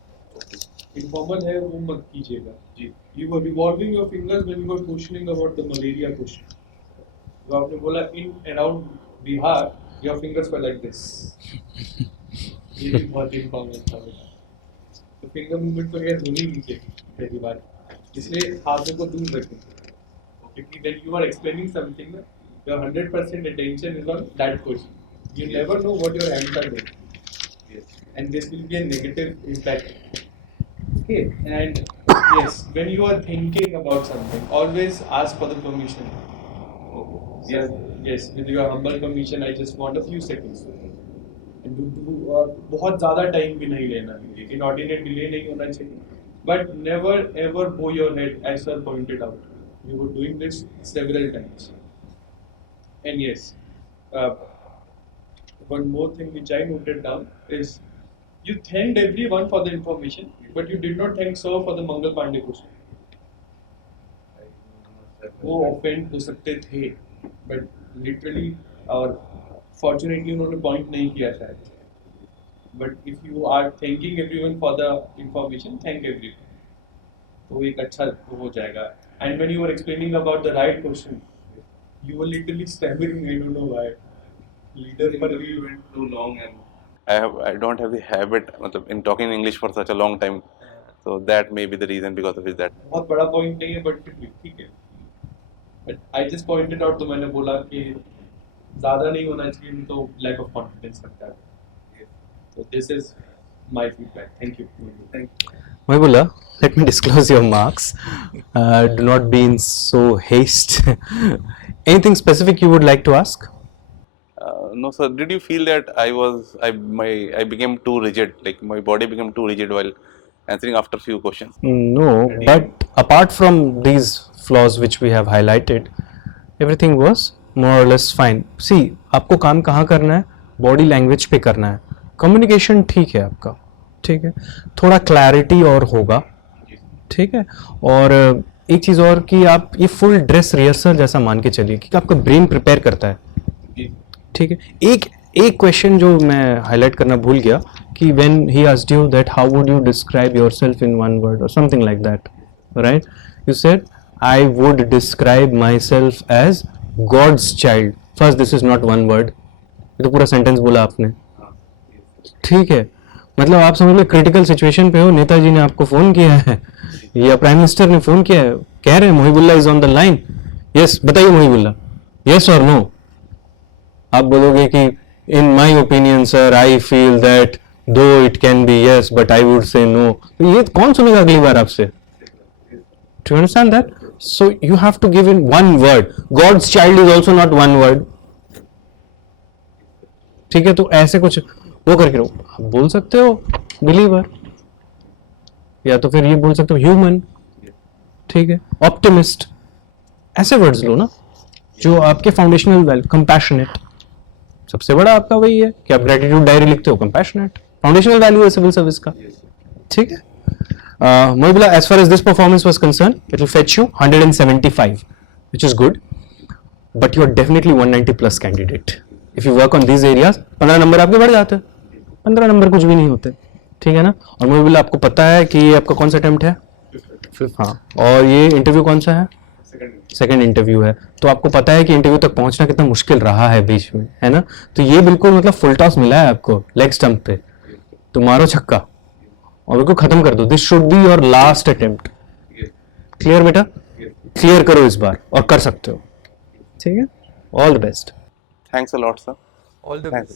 Informal है वो मत कीजिएगा. जी. You were revolving your fingers when you were questioning about the malaria question. तो आपने बोला in around Bihar, your fingers were like this. ये भी बहुत informal था बेटा. तो finger movement तो यार होनी नहीं चाहिए पहली बार. इसलिए हाथों को दूर रखें. Because when you are explaining something, your 100% attention is on that question. You never know what your hands are doing. Yes. And this will be a negative impact. Okay, and yes, when you are thinking about something, always ask for the permission. Yes, yes, with your humble permission, I just want a few seconds. And बहुत ज़्यादा time भी नहीं लेना है, inordinate delay नहीं होना चाहिए. But never ever bow your head, as sir pointed out. You were doing this several times. And yes, one more thing which I noted down is you thanked everyone for the information, but you did not thank sir for the Mangal Pandey question. वो offend हो सकते थे, but literally और fortunately उन्होंने point नहीं किया शायद. But if you are thanking everyone for the information, thank everyone. तो एक अच्छा हो जाएगा. And when you were explaining about the right question, you were literally stammering. I don't know why. Leader पर we went too long and I don't have the habit मतलब in talking English for such a long time, so that may be the reason because of that. बहुत बड़ा point नहीं है, but फिर भी ठीक है. But I just pointed out, तो मैंने बोला कि ज़्यादा नहीं होना चाहिए, नहीं तो lack of confidence लगता है. So this is my feedback. Thank you. Thank you. Mohibullah, let me disclose your marks. Do not be in so haste. Anything specific you would like to ask? No, sir. Did you feel that I became too rigid? Like my body became too rigid while answering after few questions. No, but apart from these flaws which we have highlighted, everything was more or less fine. See, आपको काम कहाँ करना है? Body language पे करना है. Communication ठीक है आपका, ठीक है. थोड़ा clarity और होगा, ठीक है. और एक चीज़ और कि आप ये full dress rehearsal जैसा मान के चलिए कि आपका brain prepare करता है, ठीक है. एक क्वेश्चन जो मैं हाईलाइट करना भूल गया कि when he asked you that how would you describe yourself in one word or something like that, right? You said I would describe myself as God's child. First, this is not one word. ये तो पूरा sentence बोला आपने, ठीक है. मतलब आप समझ लो क्रिटिकल सिचुएशन पे हो, नेताजी ने आपको फोन किया है या प्राइम मिनिस्टर ने फोन किया है, कह रहे हैं Mohibullah is on the line. Yes, बताइए मोहिबुल्लाह, यस और नो. आप बोलोगे कि in my opinion sir I feel that though it can be yes but I would say no. तो ये कौन सुनेगा अगली बार आपसे? Do you understand that? So you have to give in one word. God's child is also not one word. ठीक है, तो ऐसे कुछ वो करके रहो. आप बोल सकते हो बिलीवर, या तो फिर ये बोल सकते हो ह्यूमन, ठीक है, ऑप्टिमिस्ट. ऐसे वर्ड्स लो ना जो आपके फाउंडेशनल वैल्यू. कंपैशनेट सबसे बड़ा आपका वही है कि आप ग्रेटिट्यूड डायरी लिखते हो. कंपैशनेट फाउंडेशनल वैल्यू है सिविल सर्विस का, ठीक है. Mohibullah, as far as this performance was concerned, it will fetch you 175, which is good, but you are definitely 190 plus candidate. If you work on these areas, 15 number आपके बढ़ जाते हैं. 15 number कुछ भी नहीं होते, ठीक है ना. और Mohibullah, आपको पता है कि ये आपका कौन सा अटेम्प्ट है? हाँ, और ये इंटरव्यू कौन सा है? सेकंड इंटरव्यू है. तो आपको पता है कि इंटरव्यू तक पहुंचना कितना मुश्किल रहा है बीच में, है ना. तो ये बिल्कुल मतलब फुल टॉस मिला है आपको लेग स्टंप पे, तो मारो छक्का और उसको खत्म कर दो. This should be your last attempt. Clear बेटा? क्लियर करो इस बार और कर सकते हो, ठीक है. All the best. Thanks a lot, sir. All the Thanks. best.